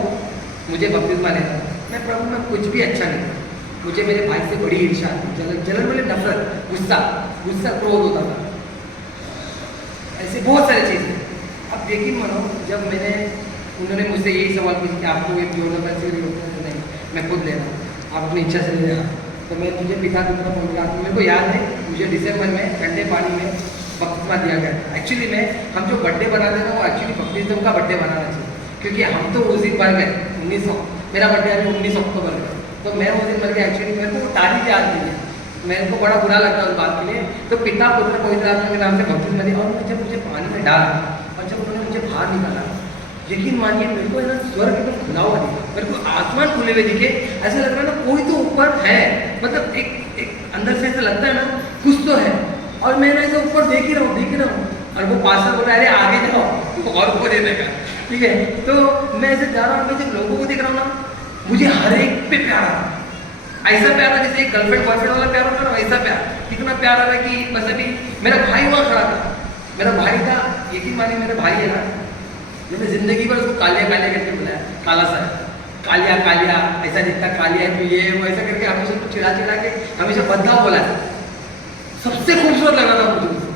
मुझे बपतिस्मा लेना था। मैं प्रभु में कुछ भी अच्छा नहीं था। मुझे मेरे भाई से बड़ी ईर्ष्या थी, जलन बोले नफरत, गुस्सा क्रोध होता था, ऐसे बहुत सारी चीज़ें। अब देखिए मानो जब उन्होंने मुझसे यही सवाल किया कि आपको एक जोड़ना पैसे नहीं, मैं खुद ले रहा हूँ, आप अपनी इच्छा से ले रहा। तो मैं मुझे पिता पुत्र पवित्र आत्मा, मेरे को याद है मुझे दिसंबर में ठंडे पानी में बपतिस्मा दिया गया था। एक्चुअली में हम जो बर्थडे बनाते थे वो एक्चुअली बपतिस्मा का बर्थडे बनाना चाहिए, क्योंकि हम तो उस दिन मर गए 1900, मेरा बर्थडे अभी 19 अक्टूबर का, तो मैं उस दिन मर गया। एक्चुअली मेरे को तारीख याद नहीं है, मेरे को बड़ा बुरा लगता है उस बात के लिए। तो पिता पुत्र पवित्र आत्मा के नाम से बपतिस्मा दिया। और जब मुझे पानी में डाला और जब उन्होंने मुझे बाहर निकाला, यकीन मानिए मेरे को ना स्वर्ग एकदम खुला हुआ दिखा, मेरे को आसमान खुले हुए दिखे। ऐसा लग रहा है ना कोई तो ऊपर है, मतलब एक अंदर से ऐसा लगता है ना कुछ तो है। और मैं ना ऐसे ऊपर देख ही रहा हूँ और वो पास्टर बोल रहा है अरे आगे जाओ और को दे देगा, ठीक है। तो मैं ऐसे जा रहा हूँ, मैं जब लोगों को देख रहा हूँ ना, मुझे हर एक पे प्यार आ रहा, ऐसा प्यार है जैसे गर्लफ्रेंड बॉयफ्रेंड वाला प्यार होता है ना, वैसा प्यार। कितना प्यार आ रहा है कि बस अभी मेरा भाई वहाँ खड़ा था, मेरा भाई था, यकीन मानिए मेरा भाई है ना, मैंने जिंदगी भर उसको कालिया कालिया करके बुलाया, काला सा कालिया कालिया, ऐसा दिखता कालिया है तो ये वो, ऐसा करके हमेशा उसको चिढ़ा चिढ़ा के हमेशा बदनाम बोला था। सबसे खूबसूरत लगा था मुझे उसको,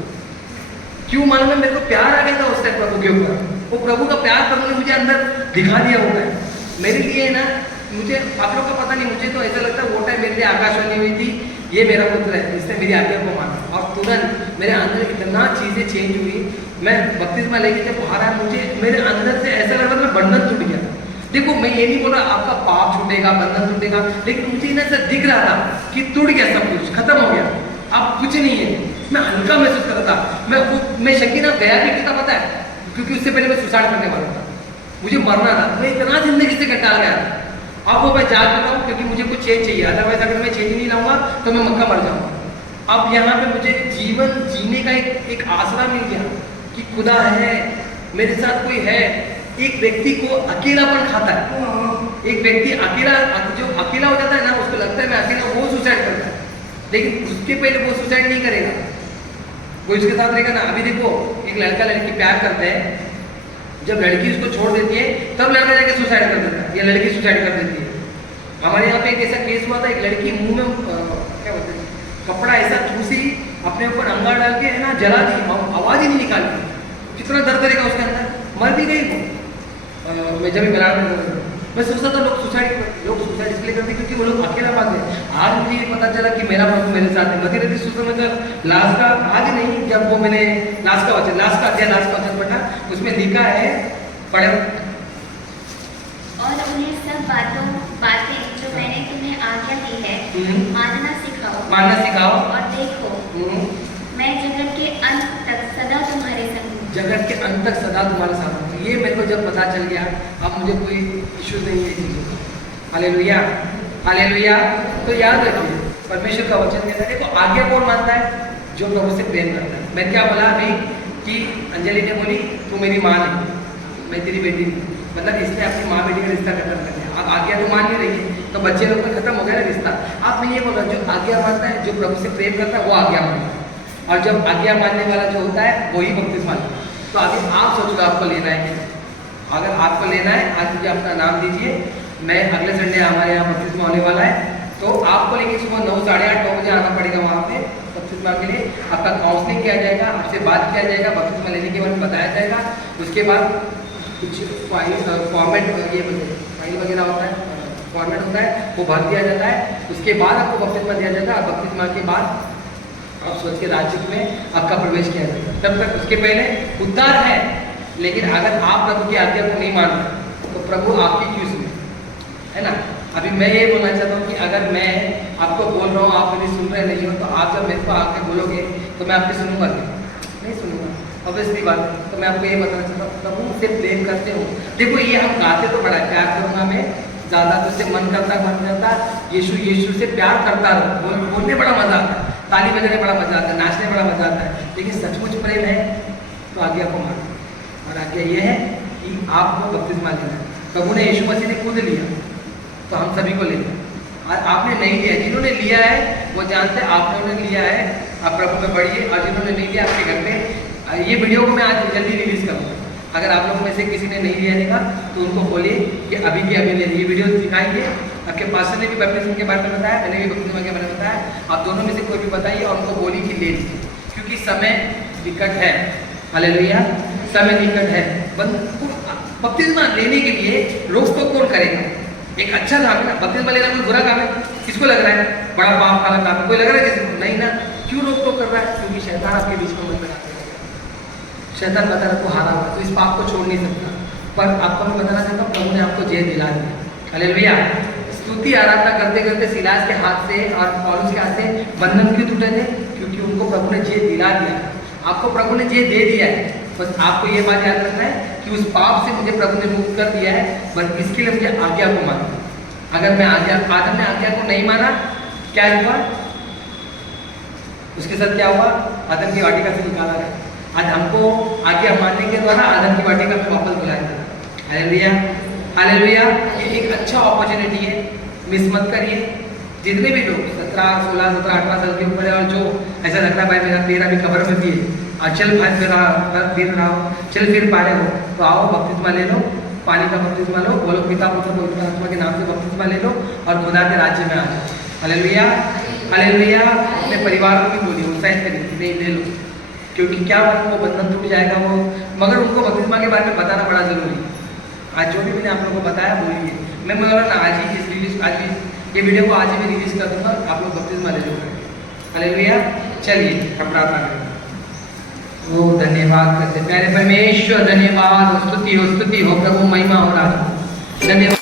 क्यों मालूम है, मेरे को प्यार आ गया था उस टाइम प्रभु के ऊपर। वो प्रभु का प्यार प्रभु ने मुझे अंदर दिखा दिया होता है मेरे लिए ना। मुझे आप लोग का पता नहीं, मुझे तो ऐसा लगता है वो टाइम मेरे लिए आकाशवाणी हुई थी, ये मेरा पुत्र है, इसने मेरी आज्ञा को माना, और तुरंत मेरे अंदर इतना चीज़ें चेंज हुई। मैं बपतिस्मा लेके जब बाहर आया, मुझे मेरे अंदर से ऐसा लगा मैं बंधन टूट गया। देखो मैं ये नहीं बोल रहा आपका पाप छूटेगा, बंधन छूटेगा, लेकिन मुझे ना ऐसा दिख रहा था कि टूट गया सब कुछ, खत्म हो गया, अब कुछ नहीं है। मैं हल्का महसूस कर रहा था। मैं शकीना गया भी कितना पता है, क्योंकि उससे पहले मैं सुसाइड करने वाला था, मुझे मरना था, मैं इतना जिंदगी से कंटाल गया था। अब वो मैं जाग रहा हूँ क्योंकि मुझे कुछ चेंज चाहिए, अदरवाइज अगर मैं चेंज नहीं लाऊंगा तो मैं मक्का मर जाऊंगा। अब यहाँ पे मुझे जीवन जीने का एक आसरा मिल गया कि खुदा है, मेरे साथ कोई है। एक व्यक्ति को अकेलापन खाता है, एक व्यक्ति अकेला जो अकेला हो जाता है ना, उसको लगता है मैं अकेला, वो सुसाइड करता है, लेकिन उसके पहले वो सुसाइड नहीं करेगा, वो इसके साथ रहेगा ना। अभी देखो एक लड़का लड़की प्यार करते हैं, जब लड़की उसको छोड़ देती है तब लड़का जाके सुसाइड कर देता है या लड़की सुसाइड कर देती है। हमारे यहाँ पे एक ऐसा केस हुआ था, एक लड़की मुंह में क्या बोलते हैं कपड़ा ऐसा चूसी, अपने ऊपर अंगार डाल के है ना जला दी, आवाज ही नहीं निकाली, कितना दर्द करेगा उसके अंदर, मर भी गई वो। मैं जब भी बना मैं सोचता था लोग सुसाइड इसलिए करते क्योंकि वो लोग अकेला पाते हैं। आज मुझे ये पता चला कि मेरा प्रभु मेरे साथ है। मती रहती सोचता मैं जब लास्ट का आज नहीं, जब वो मैंने लास्ट का वचन पढ़ा, उसमें लिखा है पढ़े और उन्हें सब बातें जो मैंने तुम्हें आज्ञा दी है मानना सिखाओ और देखो मैं जगत के अंत तक सदा तुम्हारे संग हूँ। जगत के अंत तक सदा तुम्हारे साथ हूँ। ये मेरे को जब पता चल गया, अब मुझे कोई इश्यू नहीं है चीज़ों का। Hallelujah, hallelujah. तो याद रखिए परमेश्वर का वचन कहता है, देखो आज्ञा कौन मानता है? जो प्रभु से प्रेम करता है। मैं क्या बोला अभी कि अंजलि ने बोली तू मेरी माँ नहीं, मैं तेरी बेटी नहीं, मतलब इसने अपनी माँ बेटी का रिश्ता खत्म कर दिया। अब आज्ञा तो मान नहीं रही है, तो बच्चे लोग का खत्म हो गया ना रिश्ता। आप मैं ये बोल रहा हूँ, जो आज्ञा मानता है, जो प्रभु से प्रेम करता है, वो आज्ञा मानता है। और जब आज्ञा मानने वाला जो होता है वही बपतिस्मा लेता है। तो अभी आप सोच लो आपको लेना है क्या? अगर आपको लेना है, आज मुझे अपना नाम दीजिए, मैं अगले संडे हमारे यहाँ बपतिस्मा होने वाला है, तो आपको लेके सुबह 9, साढ़े 8, 9 बजे आना पड़ेगा वहाँ पे बपतिस्मा के लिए। आपका काउंसलिंग किया जाएगा, आपसे बात किया जाएगा, बपतिस्मा लेने के बारे में बताया जाएगा। उसके बाद कुछ फॉर्मेट फाइल वगैरह होता है, फॉर्मेट होता है, वो भर दिया जाता है। उसके बाद आपको बपतिस्मा दिया जाएगा। बपतिस्मा के बाद आप सोच के राज्य में आपका प्रवेश किया जाएगा। तब तक उसके पहले उद्धार है, लेकिन अगर आप प्रभु की आज्ञा को नहीं मानते तो प्रभु आपकी क्यों सुने, है ना। अभी मैं ये बोलना चाहता हूँ कि अगर मैं आपको बोल रहा हूँ, आप मेरी सुन रहे नहीं हो, तो आप जब मेरे को आके बोलोगे तो मैं आपकी सुनूंगा नहीं सुनूंगा, ऑब्वियसली बात है। तो मैं आपको ये बताना चाहता हूँ, प्रभु से प्रेम करते हो। देखो ये हम गाते तो बड़ा प्यार करूँगा मैं, ज़्यादा तुझसे मन करता यीशु से प्यार करता रहो, बोलने बड़ा मजा आता है, ताली बजाने बड़ा मजा आता है, नाचने बड़ा मजा आता है, लेकिन सचमुच प्रेम है तो आज्ञा को मानो। और आज्ञा ये है कि आपको बपतिस्मा लेना है। प्रभु ने यीशु मसीह ने खुद लिया, तो हम सभी को लेना। और आपने नहीं लिया, जिन्होंने लिया है वो जानते हैं आपने लिया है, आप प्रभु में बढ़िए। और जिन्होंने नहीं लिया आपके घर में, ये वीडियो को मैं आज जल्दी रिलीज करूँगा। अगर आप लोगों में से किसी ने नहीं लिया रहेगा तो उनको बोलिए कि अभी के अभी ले, ये वीडियो दिखाइए। आपके पास्टर ने भी बपतिस्मा के बारे में बताया, मैंने भी बपतिस्मा के बारे में बताया, आप दोनों में से कोई भी बताइए और उनको बोलिए कि ले लीजिए, क्योंकि समय निकट है। हालेलुया, समय निकट है। बपतिस्मा लेने के लिए रोक टोक कौन करेगा? एक अच्छा काम है ना, बपतिस्मा लेना कोई बुरा काम है? किसको लग रहा है बड़ा पाप वाला काम है? कोई लग रहा है किसी को? नहीं ना। क्यों रोक टोक कर रहा है? क्योंकि शैतान आपके बीच में मत लगाते, शैतान बता रहा को हारा हुआ, तो इस पाप को छोड़ नहीं सकता। पर आपको मैं बताना चाहता हूँ, प्रभु ने आपको जय दिला दिया। हालेलुया। स्तुति आराधना करते करते सिलास के हाथ से और पौलुस के हाथ से बंधन क्यों टूटे थे? क्योंकि उनको प्रभु ने जय दिला दिया। आपको प्रभु ने जय दे दिया है, बस आपको ये बात याद रखना है कि उस पाप से मुझे प्रभु ने मुक्त कर दिया है, बस इसके लिए मुझे आज्ञा को माना। अगर मैं आदम ने आज्ञा को नहीं माना, क्या हुआ? उसके साथ क्या हुआ? आदम की वाटिका से निकाला गया। आज हमको आज्ञा मानने के द्वारा आदम की वाटिका में वापस बुलाया जाए। Hallelujah, hallelujah. ये एक अच्छा अपॉर्चुनिटी है, मिस मत करिए। जितने भी लोग 17, 16, 17, 18 साल के ऊपर है और जो ऐसा लग रहा है भाई मेरा पैर अभी कब्र में भी है और चल भाई फिर रहा हो, चल फिर पा रहे हो, तो आओ बपतिस्मा ले लो, पानी का बपतिस्मा लो, बोलो पिता पुत्र पवित्र आत्मा के नाम से बपतिस्मा ले लो और खुदा के राज्य में आ जाओ। Hallelujah, hallelujah. अपने परिवार को भी बोलिए, उत्साहित करिए कि नहीं ले लो, क्योंकि क्या वो बंधन टूट जाएगा वो। मगर उनको बपतिस्मा के बारे में बताना बड़ा जरूरी है। आज जो भी मैंने आप लोगों को बताया बोलिए। मैं बोल रहा था आज ही ये वीडियो को आज ही मैं रिलीज कर दूंगा, आप लोग बपतिस्मा ले लो। हालेलुया। चलिए हम प्रार्थना करेंगे। ओ धन्यवाद करते प्यारे परमेश्वर, धन्यवाद, स्तुति हो प्रभु, महिमा हो रहा, धन्यवाद।